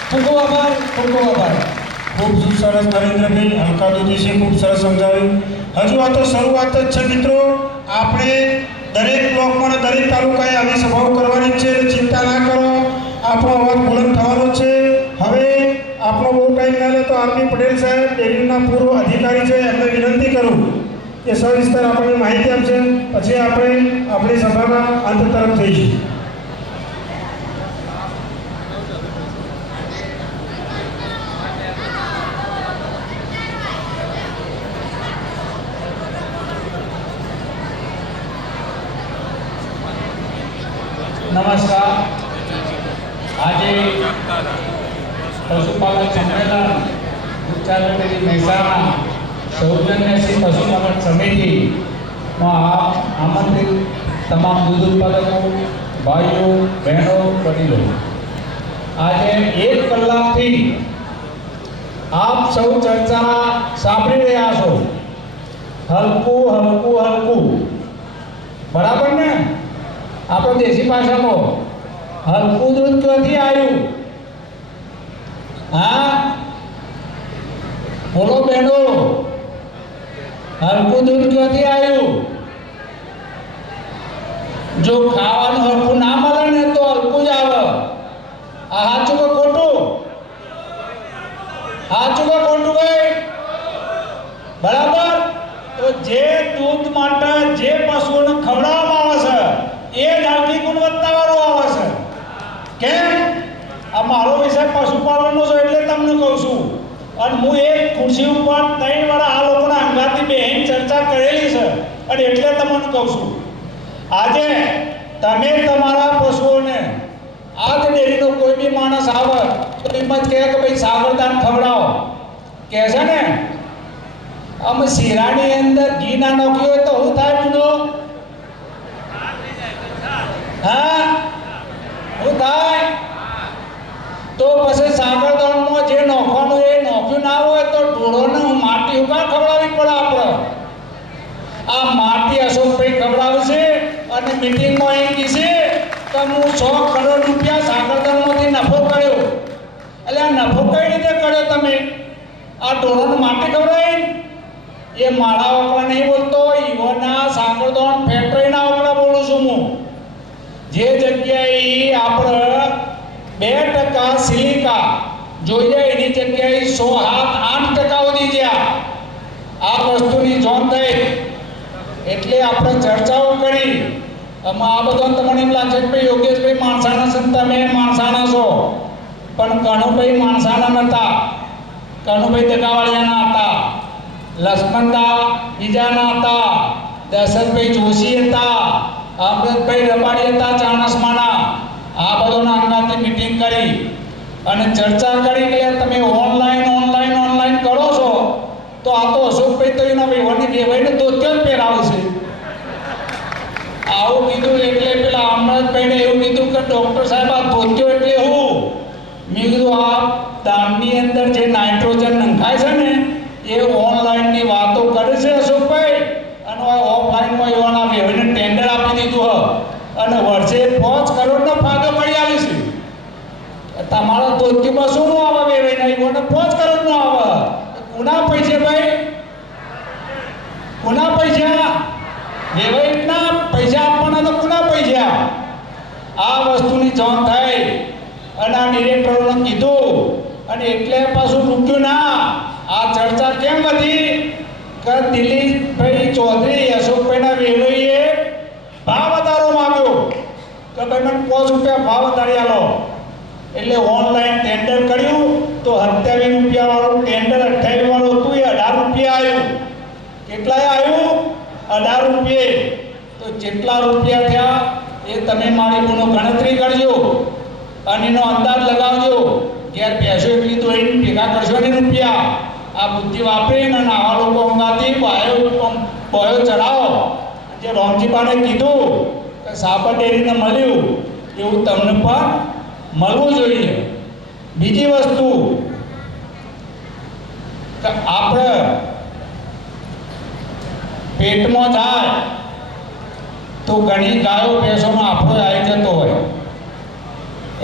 ખૂબ ખૂબ આભાર, ખૂબ ખૂબ આભાર. ખૂબ સરસ નરેન્દ્રભાઈ, હલકા દૂધીશે ખૂબ સરસ સમજાવ્યું. હજુ આ તો શરૂઆત જ છે મિત્રો. આપણે દરેક બ્લોકમાં અને દરેક તાલુકાએ આવી સભાઓ કરવાની છે, એટલે ચિંતા ના કરો, આપણો અવાજ બુલંદ થવાનો છે. હવે આપણો બહુ ટાઈમ ના લે તો આરપી પટેલ સાહેબ ડેરીના પૂર્વ અધિકારી છે, એમને વિનંતી કરું કે સવિસ્તર આપણને માહિતી આપશે, પછી આપણે આપણી સભાના અંત તરફ જઈશું. નમસ્કાર. આજે પશુપાલક સંમેલન દૂધસાગર ડેરી મહેસાણા સૌજન્યથી પશુપાલક સમિતિમાં આમંત્રિત તમામ દૂધ ઉત્પાદકો, ભાઈઓ, બહેનો, વડીલો, આજે 1 કલાકથી આપ સૌ ચર્ચા સાંભળી રહ્યા છો. હલકું બરાબર ને? આપણો દેશી ભાષામાં હલકું દૂધ ક્યાંથી આવ્યું? હા બોલો બહેનો, હલકું દૂધ ક્યાંથી આવ્યું? જો ખાવાનું હલકું ના મળે ને તો હલકું જ આવે. આ સાચું કે ખોટું? સાચું કે ખોટું ભાઈ? બરાબર. તો જે દૂધ માટે જે પશુઓને ખવડાવવામાં આવે છે એ જ આગવી ગુણવત્તાવાળું આવે છે. કેમ? આ મારો વિષય પશુપાલનનો છે એટલે તમને કહું છું. અને હું એક ખુરશી ઉપર 3 વાર આ લોકોના અંગાથી બેહીને ચર્ચા કરેલી છે અને એટલે તમને કહું છું. આજે તમે તમારા પશુઓને આ જ ડેરીનો કોઈ બી માણસ આવે તો એમ જ કહે કે ભાઈ સાગરદાન ખવડાવો, કહે છે ને? અમે શીરાની અંદર ઘી ના નાખ્યું હોય તો શું થાય ગુનો? હા, શું થાય? તો પછી સાગરદાનમાં જે નાખવાનું એ નાખ્યું ના હોય તો ઢોરોને માટી ઉગાડ ખવડાવવી પડે આપણે. આ માટી અશોકભાઈ ખવડાવશે અને મીટિંગમાં એમ કહેશે કે હું 100 કરોડ રૂપિયા સાગરદાનમાંથી નફો કર્યો. એટલે આ નફો કઈ રીતે કર્યો તમે? આ ઢોરોને માટી ખવડાવી? એ મારા વપરા નહીં બોલતો, ઈવોના સાગરદાન ફેક્ટરીના વપરા બોલું છું હું. જે જગ્યાએ આપણે 2% સિલિકા જોઈએ એની જગ્યાએ 108% વધી ગયા. આ વસ્તુની જોન થઈ એટલે આપણે ચર્ચાઓ કરી. આમાં આ બધો તમને એમ લાગશે કે ભાઈ યોગેશભાઈ માણસાના છે, તમે માણસાના છો, પણ કનુભાઈ માણસાના નહોતા. કનુભાઈ દગાવાળિયાના હતા, લક્ષ્મણદા બીજાના હતા, દશરથભાઈ જોશી હતા, અમૃતભાઈ રબાડી હતા ચાણસમાના. આ બધાના અંગાથી મીટિંગ કરી અને ચર્ચા કરી કે તમે ઓનલાઈન કરો છો તો આ તો અશોકભાઈ તો એના વેવાની વેવાઈને ધોતિયો જ પહેરાવશે. આવું કીધું એટલે પેલા અમૃતભાઈને એવું કીધું કે ડૉક્ટર સાહેબ આ ધોતિયો એટલે હું? મેં કીધું આ દાળની અંદર જે નાઇટ્રોજન નંખાય છે ને એ ઓનલાઈનની વાતો કરે છે અશોકભાઈ, અને ઓફલાઈનમાં એવાના વેવાઈને ટેન્ડર આપી દીધું અને વર્ષે 5 કરોડનો ફાયદો કરી આવે છે. તમારો ધોતીમાં શું આવે વેવાઈને? એવાને 5 કરોડનો આવે. કોના પૈસે ભાઈ? કોના પૈસા? વેવાઈના પૈસા આપવાના તો કોના પૈસા? આ વસ્તુની જાણ થઈ અને આ ડિરેક્ટરોને કીધું અને એટલે પાછું રૂક્યું ના. આ ચર્ચા કેમ વધી કે દિલીપભાઈ ચૌધરી અશોકભાઈના વેવાઈએ ભાવ વધારો માંગ્યો કે ભાઈ મને 5 રૂપિયા ભાવ વધારી આલો. એટલે ઓનલાઈન ટેન્ડર કર્યું તો 27 રૂપિયાવાળું ટેન્ડર 28 વાળું હતું એ 18 રૂપિયા આવ્યું. કેટલાય આવ્યું? 18 રૂપિયે. તો જેટલા રૂપિયા થયા એ તમે મારી ગુનો ગણતરી કરજો. અને એનો અંદાજ લગાવજો ઘેર ભેંસો એટલી તો એને ભેગા કરશો ને રૂપિયા આ બુદ્ધિ વાપરીને અને આવા લોકો અંગાથી બોયો ચડાવો જે રોમજીબાને કીધું કે સાબર ડેરીને મળ્યું એવું તમને પણ મળવું જોઈએ. બીજી વસ્તુ કે આપણે પેટમાં જાય તો ઘણી ગાયો ભેંસોનો આપણો આવી જતો હોય,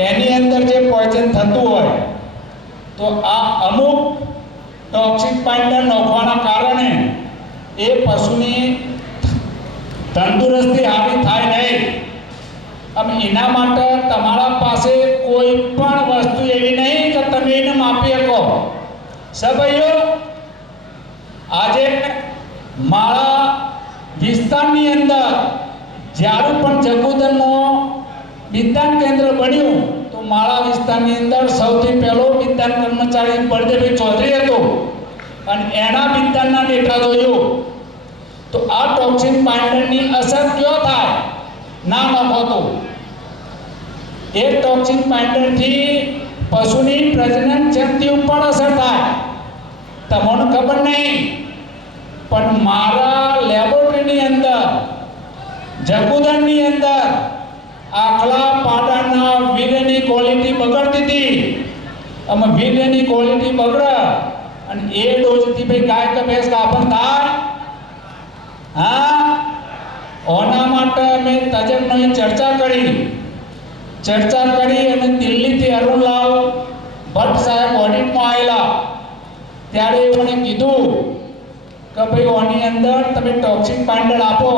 એની અંદર જે પોઈઝન થતું હોય તો આ અમુક ટોક્સિક પાઇન્ડર નાખવાના કારણે એ પશુની તંદુરસ્તી સારી થાય નહીં. હવે એના માટે તમારા પાસે કોઈ પણ વસ્તુ એવી નહીં કે તમે એને માપી શકો. સભાઈઓ, આજે મારા વિસ્તારની અંદર જ્યારે પણ જગુદનમાં વિજ્ઞાન કેન્દ્ર બન્યું તો મારા વિસ્તારની અંદર સૌથી પહેલો વિજ્ઞાન કર્મચારી બળદેવભાઈ ચૌધરી હતો અને એના વિજ્ઞાનના ડેટા જોયો તો આ ટોક્સિન પાઇન્ડરની અસર કયો થાય ના નહોતો. એ ટોક્સિન પાઇન્ડરથી પશુની પ્રજનન શક્તિ ઉપર અસર થાય તમને ખબર નહીં, પણ મારા લેબોરેટરીની અંદર જગુદનની અંદર આખલા પાડાના વીર્યની ક્વોલિટી બગડતી હતી. અમે વીર્યની ક્વોલિટી બગડે અને એ ડોઝથી ભાઈ ગાય કે ભેંસ ગાભણ થાય. હા, ઓના માટે અમે તજજ્ઞોની ચર્ચા કરી અને દિલ્હીથી અરુણલાલ ભટ્ટ સાહેબ ઓડિટમાં આવેલા ત્યારે મને કીધું કે ભાઈ ઓની અંદર તમે ટોક્સિન પાઇન્ડર આપો.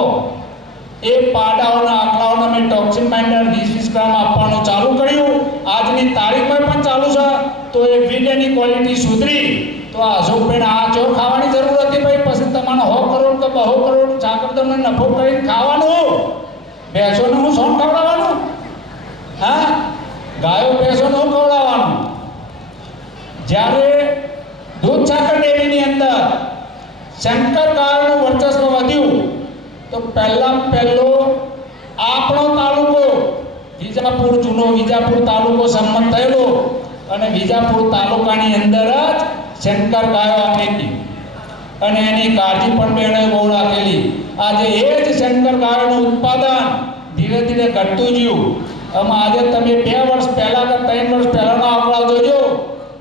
એ પાડાઓના આંકડાઓના મેં ટોક્સિન પાઇન્ડર 20-20 ગ્રામ આપવાનું ચાલુ કર્યું. આજની તારીખમાં પણ ચાલુ છે. તો એ વીર્યની ક્વોલિટી સુધરી તો આ અશોકભાઈને આ જો ખાવાની જરૂર હતી ભાઈ. પછી તમારે 100 કરોડ કે 200 કરોડ ચાકરદમને નફો કરીને ખાવાનું, ભેંસોને હું સોન ખવડાવવાનું, હા ગાયો ભેંસોને હું ખવડાવવાનું. જ્યારે દૂધ સાકર ડેરીની અંદર શંકર ગાયોનું વર્ચસ્વ વધ્યું તો પહેલો આપણો તાલુકો વિજાપુર, જૂનો વિજાપુર તાલુકો સંમત થયેલો અને વિજાપુર તાલુકાની અંદર જ શંકર ગાયો આપેલી અને એની કાળજી પણ બેને બહુ રાખેલી. આજે એ જ શંકર ગાયોનું ઉત્પાદન ધીરે ધીરે ઘટતું ગયું. આજે તમે 2 વર્ષ પહેલા કે 3 વર્ષ પહેલાનો આંકડા જોજો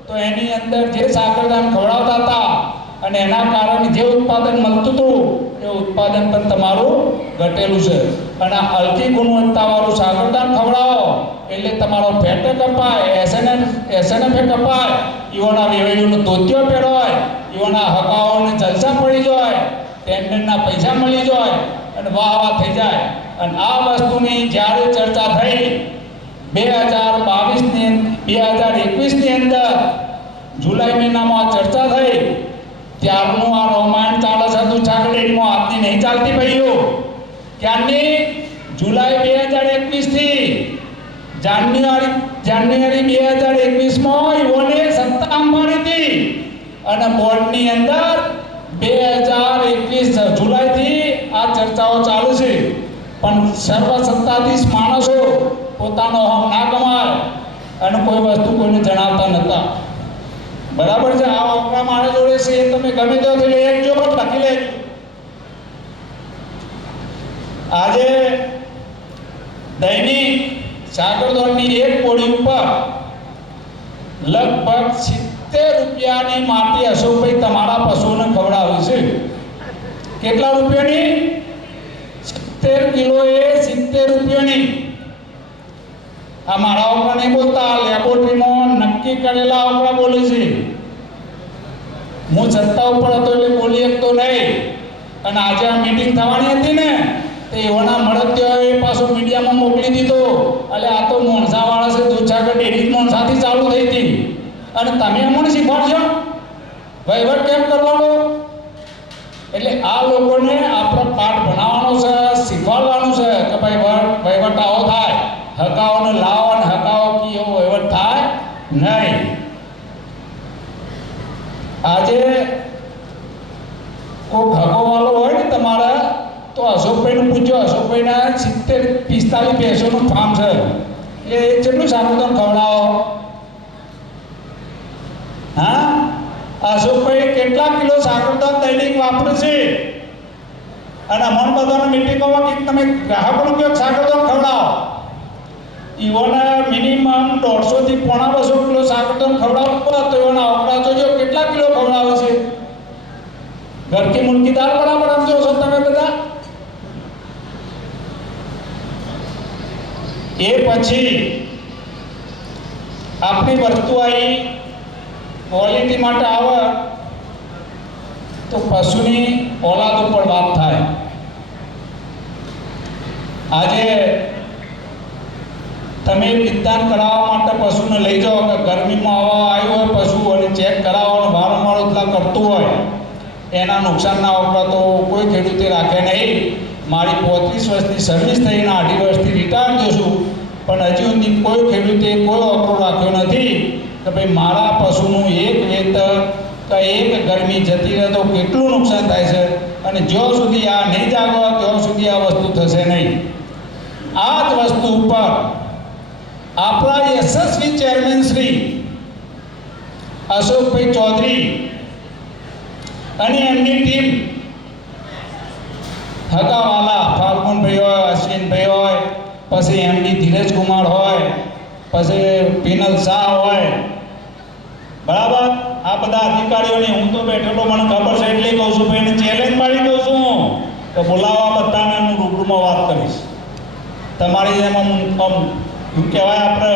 તો એની અંદર જે સાકરદાન ખવડાવતા હતા અને એના કારણે જે ઉત્પાદન મળતું હતું એ ઉત્પાદન પણ તમારું ઘટેલું છે. અને આ હલકી ગુણવત્તાવાળું સાકરદાન ખવડાવો એટલે તમારો ફેટ કપાય, એસએનએફ કપાય, ઈઓના વેવાઈઓનું ધોતિયો પહેરવાય, ઈઓના હકાઓને જલસા પડી જાય, ટેન્ડરના પૈસા મળી જાય અને વાહ થઈ જાય. અને આ વસ્તુની જ્યારે ચર્ચા થઈ 2021ની અંદર જુલાઈ મહિનામાં ચર્ચા થઈ ત્યારનું આ રોમાયણ ચાલે છે. તો ચાકડેરીમાં આજની નહીં ચાલતી ભાઈઓ. ક્યારની જુલાઈ 2021થી જાન્યુઆરી 2021માં ઈવોને સત્તા અંબાણી હતી અને બોર્ડની અંદર 2021 જુલાઈથી આ ચર્ચાઓ ચાલુ છે. પણ સર્વસત્તાધીશ માણસો પોતાનો હક ના કમાય અને કોઈ વસ્તુ કોઈને જણાવતા નહોતા. બરાબર છે. આ આંકડા મારા જોડે છે, એ તમે ગમે ત્યાંથી લઈ આવજો પણ લખી લેજો. આજે દૈનિક સાકરદોડની એક કોડી ઉપર લગભગ 70 રૂપિયાની માટી અશોકભાઈ તમારા પશુઓને ખવડાવી છે. કેટલા રૂપિયાની? 70 કિલોએ 70 રૂપિયાની. આ મારા આંકડા નહીં બોલતા, લેબોરેટરીમાં નક્કી કરેલા આંકડા બોલે છે. હું સત્તા ઉપર હતો એટલે બોલી શકતો નહીં. અને આજે આ મીટિંગ થવાની હતી ને તો એવાના મળતિયાએ પાછો મીડિયામાં મોકલી દીધો. એટલે આ તો મોણસાવાળા છે, દૂધસાગર ડેરી મોણસાથી ચાલુ થઈ હતી અને તમે અમને શીખવાડશો વહીવટ કેમ કરવાનો? એટલે આ લોકોને આપણો પાઠ ભણાવવાનો છે, શીખવાડવાનું છે કે ભાઈ વહીવટ આવો થાય, હકાઓને લાવો અને હકાઓ કી એવો વહીવટ થાય નહીં. આજે કોઈ હકોવાળો હોય ને તમારા તો અશોકભાઈને પૂછજો. અશોકભાઈના 70-45 ભેંસોનું ફાર્મ છે. એ એ કેટલું સાકરદોન ખવડાવો? હા, અશોકભાઈ કેટલા કિલો સાકરદોન દૈનિક વાપરે છે? અને અમન બધાને મીટિંગોમાં કે તમે ગ્રાહકોને કયો સાકરદોન ખવડાવો, ઈવોને મિનિમમ 150 થી 250 કિલો સાકરદોન ખવડાવવું પડે તો એના આંકડા જોજો કેટલા કિલો ખવડાવે છે. ઘર કી મુર્ગી દાળ બરાબર સમજો છો તમે બધા. એ પછી આપણી વસ્તુ આવી ક્વોલિટી માટે આવે તો પશુની ઓલાદ ઉપર વાત થાય. આજે તમે વિધાન કરાવવા માટે પશુને લઈ જાઓ કે ગરમીમાં આવ્યું હોય પશુ અને ચેક કરાવવાનું વારંવાર એટલા કરતું હોય એના નુકસાનના આંકડા તો કોઈ ખેડૂતે રાખે નહીં. મારી 35 વર્ષની સર્વિસ થઈને 2.5 વર્ષથી રિટાયર થયો છું પણ હજી સુધી કોઈ ખેડૂતે કોઈ આંકડો રાખ્યો નથી કે ભાઈ મારા પશુનું એક વેતર કે એક ગરમી જતી રહે તો કેટલું નુકસાન થાય છે. અને જ્યાં સુધી આ નહીં જાગો ત્યાં સુધી આ વસ્તુ થશે નહીં. આ જ વસ્તુ ઉપર આપણા યશસ્વી ચેરમેન શ્રી અશોકભાઈ ચૌધરી અને એમની ટીમ હકાવાલા ફાલ્ગુનભાઈ હોય, અશ્વિનભાઈ હોય, પછી એમડી ધીરજકુમાર હોય, પછી પિનલ શાહ હોય, બરાબર. આ બધા અધિકારીઓની હું તો બેઠેલો મને ખબર છે એટલે કહું છું ભાઈ ચેલેન્જ મારી કહું છું તો બોલાવવા બધાને હું રૂબરૂમાં વાત કરીશ. તમારી જેમ શું કહેવાય આપણે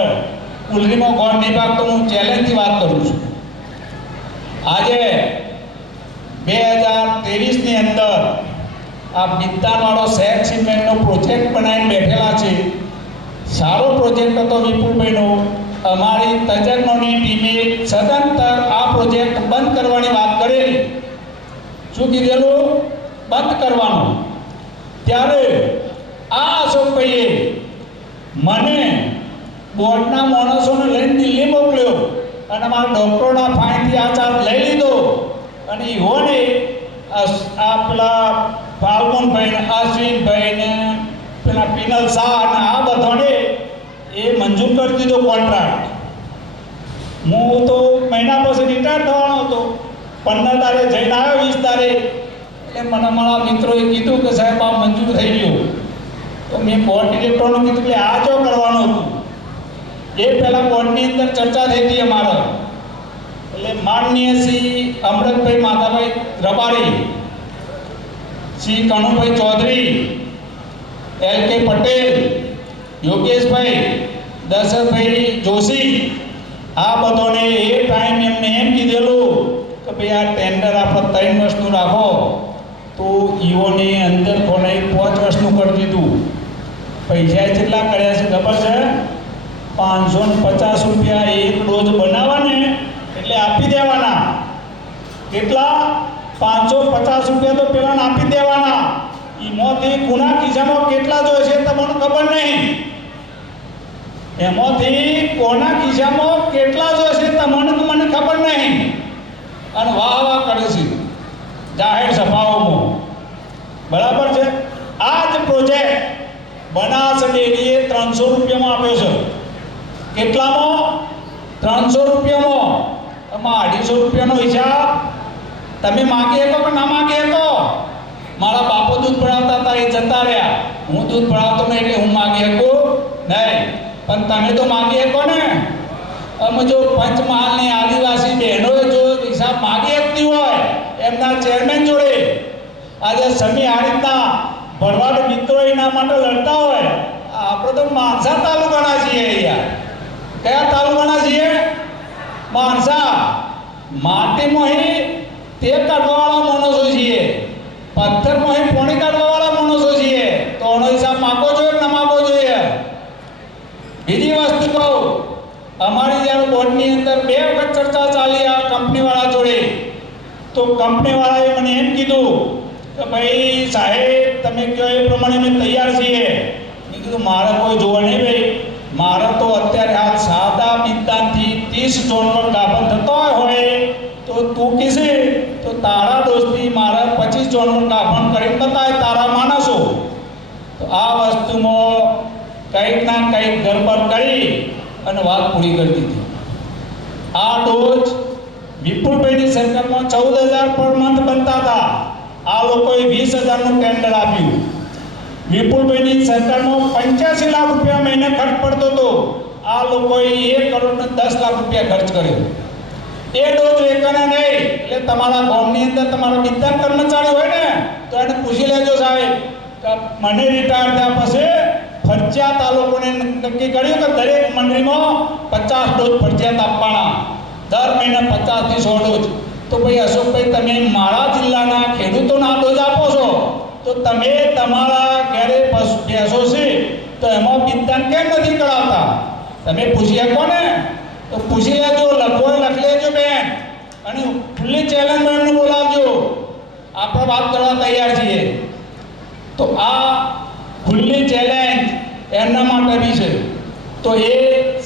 કુલરીમાં ગોળ નહીં પાકતો હું ચેલેન્જથી વાત કરું છું. આજે 2023ની અંદર આ બિદ્દાનવાળો શહેર સિમેન્ટનો પ્રોજેક્ટ બનાવીને બેઠેલા છે. સારો પ્રોજેક્ટ હતો વિપુલભાઈનો. અમારી તજજ્ઞોની ટીમે સદંતર આ પ્રોજેક્ટ બંધ કરવાની વાત કરેલી. શું કીધેલું? બંધ કરવાનું. ત્યારે આ અશોકભાઈએ મને બોર્ડના માણસોને લઈને દિલ્હી મોકલ્યો અને મારા ડૉક્ટરોના ફાઇનથી આ ચાર્જ લઈ લીધો અને ઈહોને આ પેલા ફાલ્ગુનભાઈ, અશ્વિનભાઈ ને પેલા પિનલ શાહ અને આ બધાને એ મંજૂર કરી દીધો કોન્ટ્રાક્ટ. હું તો મહિના પછી રિટાયર થવાનો હતો. 15 તારીખે જઈને આવ્યો 20 તારીખે એટલે મને મારા મિત્રોએ કીધું કે સાહેબ આ મંજૂર થઈ ગયું. તો મેં બોર્ડ ડિરેક્ટરને કીધું કે આ જો કરવાનું હતું. એ પહેલાં બોર્ડની અંદર ચર્ચા થઈ હતી અમારે. એટલે માનનીય શ્રી અમૃતભાઈ માધાભાઈ રબારી, શ્રી કનુભાઈ ચૌધરી, LK પટેલ, યોગેશભાઈ, દશરથભાઈ જોશી આ બધાને એ ટાઈમ એમને એમ કીધેલું કે ભાઈ આ ટેન્ડર આપણે 3 વર્ષનું રાખો તો ઈઓને અંદર કોને 5 વર્ષનું કરી દીધું. પૈસા કેટલા કર્યા છે ખબર છે? 550 રૂપિયા એક ડોઝ બનાવવાને એટલે આપી દેવાના. કેટલા? 550 રૂપિયા તો પેલાને આપી દેવાના. એમાંથી કોના ખિસ્સામાં કેટલા જોઈશે તમને ખબર નહીં. એમાંથી કોના ખિસ્સામાં કેટલા જોઈશે તમને મને ખબર નહીં. અને વાહ વાહ કરે છે જાહેર સભાઓમાં. બરાબર છે. આ જ પ્રોજેક્ટ બનાસ ડેરીએ 300 રૂપિયામાં આપ્યો છે. કેટલામાં? 300 રૂપિયામાં. એમાં 250 રૂપિયાનો હિસાબ તમે માગી શકો કે ના માગી શકો? મારા બાપો દૂધ ભરાવતા હતા એ જતા રહ્યા. હું દૂધ ભરાવતો નહીં એટલે હું માગી શકું નહીં. પણ તમે તો માગી શકો ને. અમે જો પંચમહાલની આદિવાસી બહેનોએ જો હિસાબ માગી શકતી હોય એમના ચેરમેન જોડે, આજે સમી આ રીતના ભરવાડ મિત્રો એના માટે લડતા હોય. આપણે તો માનસા તાલુકાના છીએ. યાર કયા તાલુકાના છીએ? માનસા. માટીમાં તે કાઢવાવાળા માણસો છીએ, પથ્થરમાં પાણી કાઢવાવાળા માણસો છીએ. તો એનો હિસાબ માગવો જોઈએ કે ના માગવો જોઈએ? બીજી વસ્તુ કહું, અમારી જ્યારે બોર્ડની અંદર 2 વખત ચર્ચા ચાલી આ કંપનીવાળા જોડે. તો કંપનીવાળાએ મને એમ કીધું કે ભાઈ સાહેબ તમે કહો એ પ્રમાણે અમે તૈયાર છીએ. મેં કીધું મારે કોઈ જોવા નહીં ભાઈ. મારે તો અત્યારે હાલ સાદા બિદ્દાનથી 30 જોનનો ગાભણ થતો હોય તો તું કીશે તો તારા દોસ્તી મારે 25 જોનનો ગાભણ કરીને બતાય તારા માણસો. તો આ વસ્તુમાં કંઈક ના કંઈક ગરબડ કરી અને વાત પૂરી કરી દીધી. આ ડોઝ વિપુલભાઈની સરકારમાં 14,000 પર મંથ બનતા હતા. આ લોકોએ 20,000નું ટેન્ડર આપ્યું. વિપુલભાઈની સરકારમાં 85 લાખ રૂપિયા મહિને ખર્ચ પડતો હતો. આ લોકોએ 1 કરોડ ને 10 લાખ રૂપિયા ખર્ચ કર્યો. એ ડોઝ વેચાના નહીં એટલે તમારા ગામની અંદર તમારા વિદ્યાન કર્મચારી હોય ને તો એને પૂછી લેજો સાહેબ કે મને રિટાયર થયા પછી ફરજિયાત આ લોકોને નક્કી કર્યું કે દરેક મંડળીમાં 50 ડોઝ ફરજિયાત આપવાના, દર મહિને 50 થી 100 ડોઝ. તો ભાઈ અશોકભાઈ, તમે મારા જિલ્લાના ખેડૂતોને આ ડોઝ આપો છો તો તમે તમારા ઘરે ભેંસો છે તો એમાં વિદ્યાન કેમ નથી કરાવતા? તમે પૂછી શકો ને, તો પૂછી લેજો, લખો લખી લેજો બેન, અને ખુલ્લી ચેલેન્જમાં એમને બોલાવજો. આપણે વાત કરવા તૈયાર છીએ. તો આ ખુલ્લી ચેલેન્જ એમના માટે બી છે. તો એ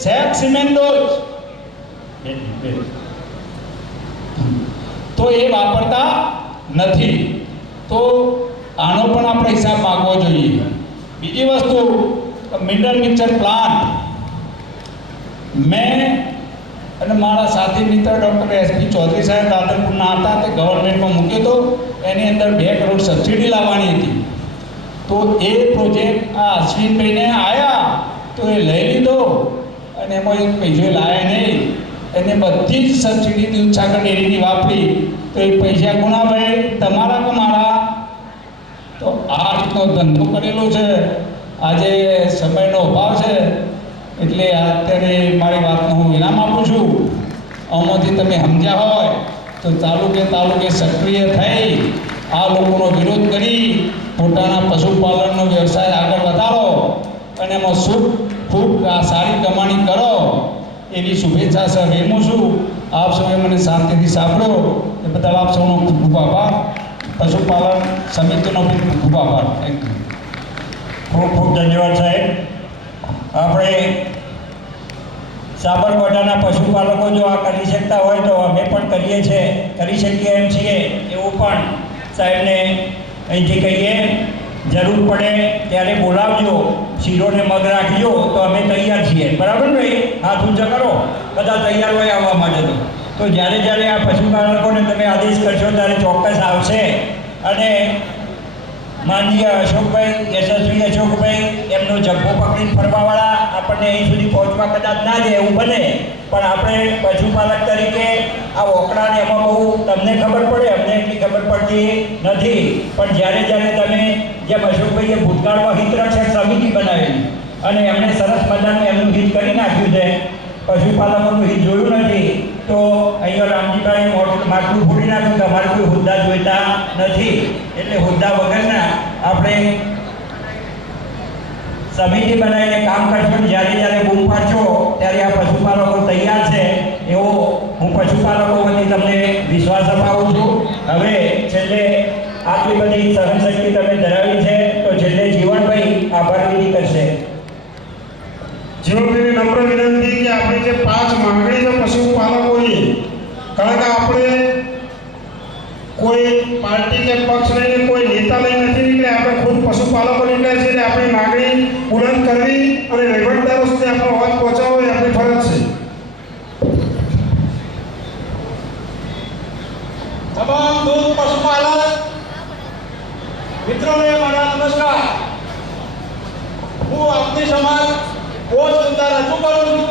સેક સિમેન્ટ ડોઝ તો એ વાપરતા નથી. તો આનો પણ આપણે હિસાબ માંગવો જોઈએ. બીજી વસ્તુ, મિનરલ મિક્સર પ્લાન્ટ મેં અને મારા સાથી મિત્ર ડૉક્ટર એસપી ચૌધરી સાહેબ રાધનપુરના હતા, તે ગવર્મેન્ટમાં મૂક્યો હતો. એની અંદર 2 કરોડ સબસિડી લાવવાની હતી. તો એ પ્રોજેક્ટ આ અશ્વિનભાઈને આવ્યા તો એ લઈ લીધો અને એમાં એક પૈસો લાવ્યા નહીં. એને બધી જ સબસિડી દૂધ સાગર ડેરીની વાપરી. તો એ પૈસા કોના ભાઈ, તમારા કે મારા? તો આ રીતનો ધંધો કરેલો છે. આજે સમયનો અભાવ છે એટલે અત્યારે મારી વાતનો હું વિરામ આપું છું. આમાંથી તમે સમજ્યા હોય તો તાલુકે સક્રિય થઈ આ લોકોનો વિરોધ કરી પોતાના પશુપાલનનો વ્યવસાય આગળ વધારો અને એમાં ખૂબ સારી કમાણી કરો એવી શુભેચ્છા સર વેમું છું. આપ સૌએ મને શાંતિથી સાંભળો એ બદલ આપ સૌનો ખૂબ ખૂબ આભાર. પશુપાલન સમિતિનો બી ખૂબ ખૂબ આભાર. Thank you. ખૂબ ખૂબ ધન્યવાદ સાહેબ. આપણે સાબરકાંઠાના પશુપાલકો જો આ કરી શકતા હોય તો અમે પણ કરી શકીએ એમ છીએ એવું પણ સાહેબને અહીંથી કહીએ. જરૂર પડે ત્યારે બોલાવજો, શીરોને મગ રાખજો તો અમે તૈયાર છીએ. બરાબર ભાઈ? હાથ ઊંચા કરો, બધા તૈયાર હોય આવવા માટે. તો જ્યારે આ પશુપાલકોને તમે આદેશ કરશો ત્યારે ચોક્કસ આવશે. અને માનનીય અશોકભાઈ, યશસ્વી અશોકભાઈ, એમનો જબ્બો પકડીને ફરવાવાળા આપણને અહીં સુધી પહોંચવા કદાચ ના જાય એવું બને, પણ આપણે પશુપાલક તરીકે આ ઓકળાને એમાં બહુ તમને ખબર પડે, અમને એટલી ખબર પડતી નથી. પણ જ્યારે તમે જેમ અશોકભાઈએ ભૂતકાળમાં હિતરક્ષક સમિતિ બનાવેલી અને એમણે સરસ મજાનું એમનું હિત કરી નાખ્યું છે, પશુપાલકોનું હિત જોયું નથી, તો અહીંયા રામજીભાઈ માટલું ફોડી નાખ્યું કે અમારે કોઈ હોદ્દા જોઈતા નથી. એટલે હોદ્દા વગરના આપણે સમિતિ બનાવીને કામ કરશું. જ્યારે બૂમ પાડશો ત્યારે આ પશુપાલકો તૈયાર છે એવો હું પશુપાલકો વતી તમને વિશ્વાસ અપાવું છું. હવે છેલ્લે આટલી બધી સહનશક્તિ તમે ધરાવી છે તો છેલ્લે જીવનભાઈ આભાર વિધિ કરશે. જીવનભાઈને નમ્ર વિનંતી કે આપણી જે 5 માંગણી છે પશુપાલકોની, કારણ કે આપણે કોઈ પાર્ટી કે પક્ષ લઈને કોઈ નેતા લઈને નથી નીકળ્યા, આપણે ખુદ પશુપાલકો નીકળ્યા છે. એટલે આપણી માંગણી બુલંદ કરવી અને વહીવટદારો સુધી આપણો અવાજ પહોંચાડવો એ આપણી ફરજ છે. તમામ દૂધ પશુપાલક મિત્રોને મારા નમસ્કાર. હું આપની સમક્ષ કોઈ મુદ્દા રજૂ કરું છું.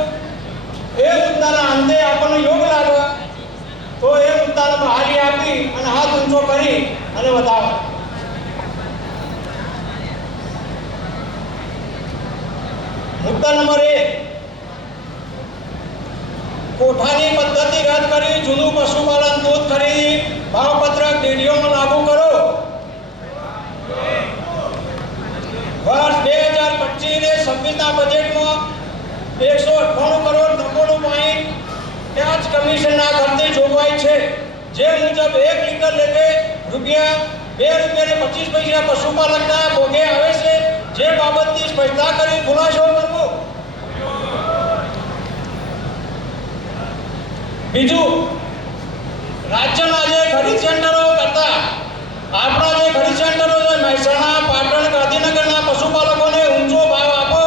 એ મુદ્દાના અંતે આપણને યોગ લાગે તો એ મુદ્દાને બહારી આપી અને હાથ ઊંચો કરી અને બતાવો. મુદ્દા નંબર 1, કોઠાની પદ્ધતિ રદ કરી જૂનું પશુપાલન દૂધ ખરીદી ભાવપત્રક ડેરીઓમાં લાગુ કરો. વર્ષ 2025 ને 26ના બજેટમાં 198 કરોડ 99.5 ટેક્સ કમિશનના ખર્ચની જોગવાઈ છે. જે મુજબ 1 લીટર લેખે ₹2.25 પશુપાલકના ભોગે આવે છે. જે બાબતની સ્પષ્ટતા કરી ખુલાસો કરવો. બીજું, રાજ્યના જે ખરીદ સેન્ટરો કરતા આપણા જે ખરીદ સેન્ટરો છે મહેસાણા, પાટણ, ગાંધીનગરના પશુપાલકોને ઊંચો ભાવ આપો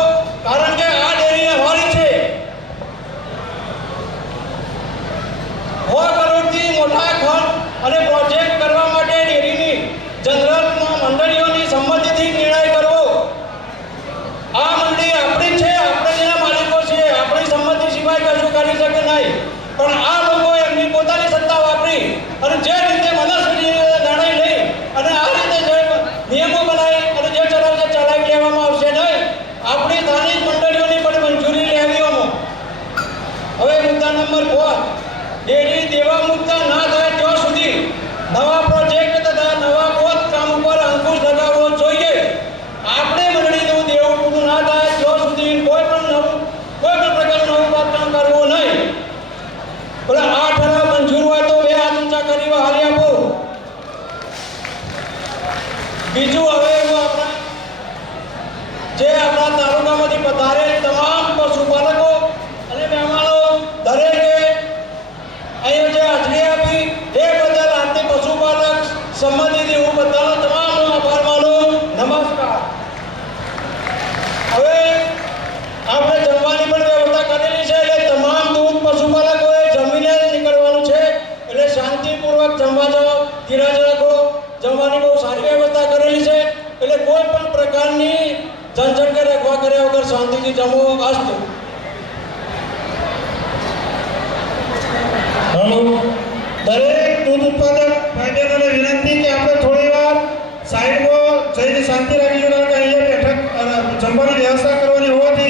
બીજું હવે હું આપણા જે આપણા તાલુકામાંથી પધારે તમામ પશુપાલકો અને મહેમાનો દરેકે અહીંયા જે હાજરી આપી એ બદલ આજની પશુપાલક સંબંધિત હું બધાનો તમામનો આભાર માનું. નમસ્કાર. હવે આપણે જમવાની પણ વ્યવસ્થા કરેલી છે એટલે તમામ દૂધ પશુપાલકોએ જમીને નીકળવાનું છે એટલે શાંતિપૂર્વક જમવા જાઓ, ધીરજ રાખો. જમવાની બહુ સારી વ્યવસ્થા કરેલી છે એટલે કોઈ પણ પ્રકારની ઝંઝટ કે રખવા કર્યા વગર શાંતિથી જમો. અસ્તુ.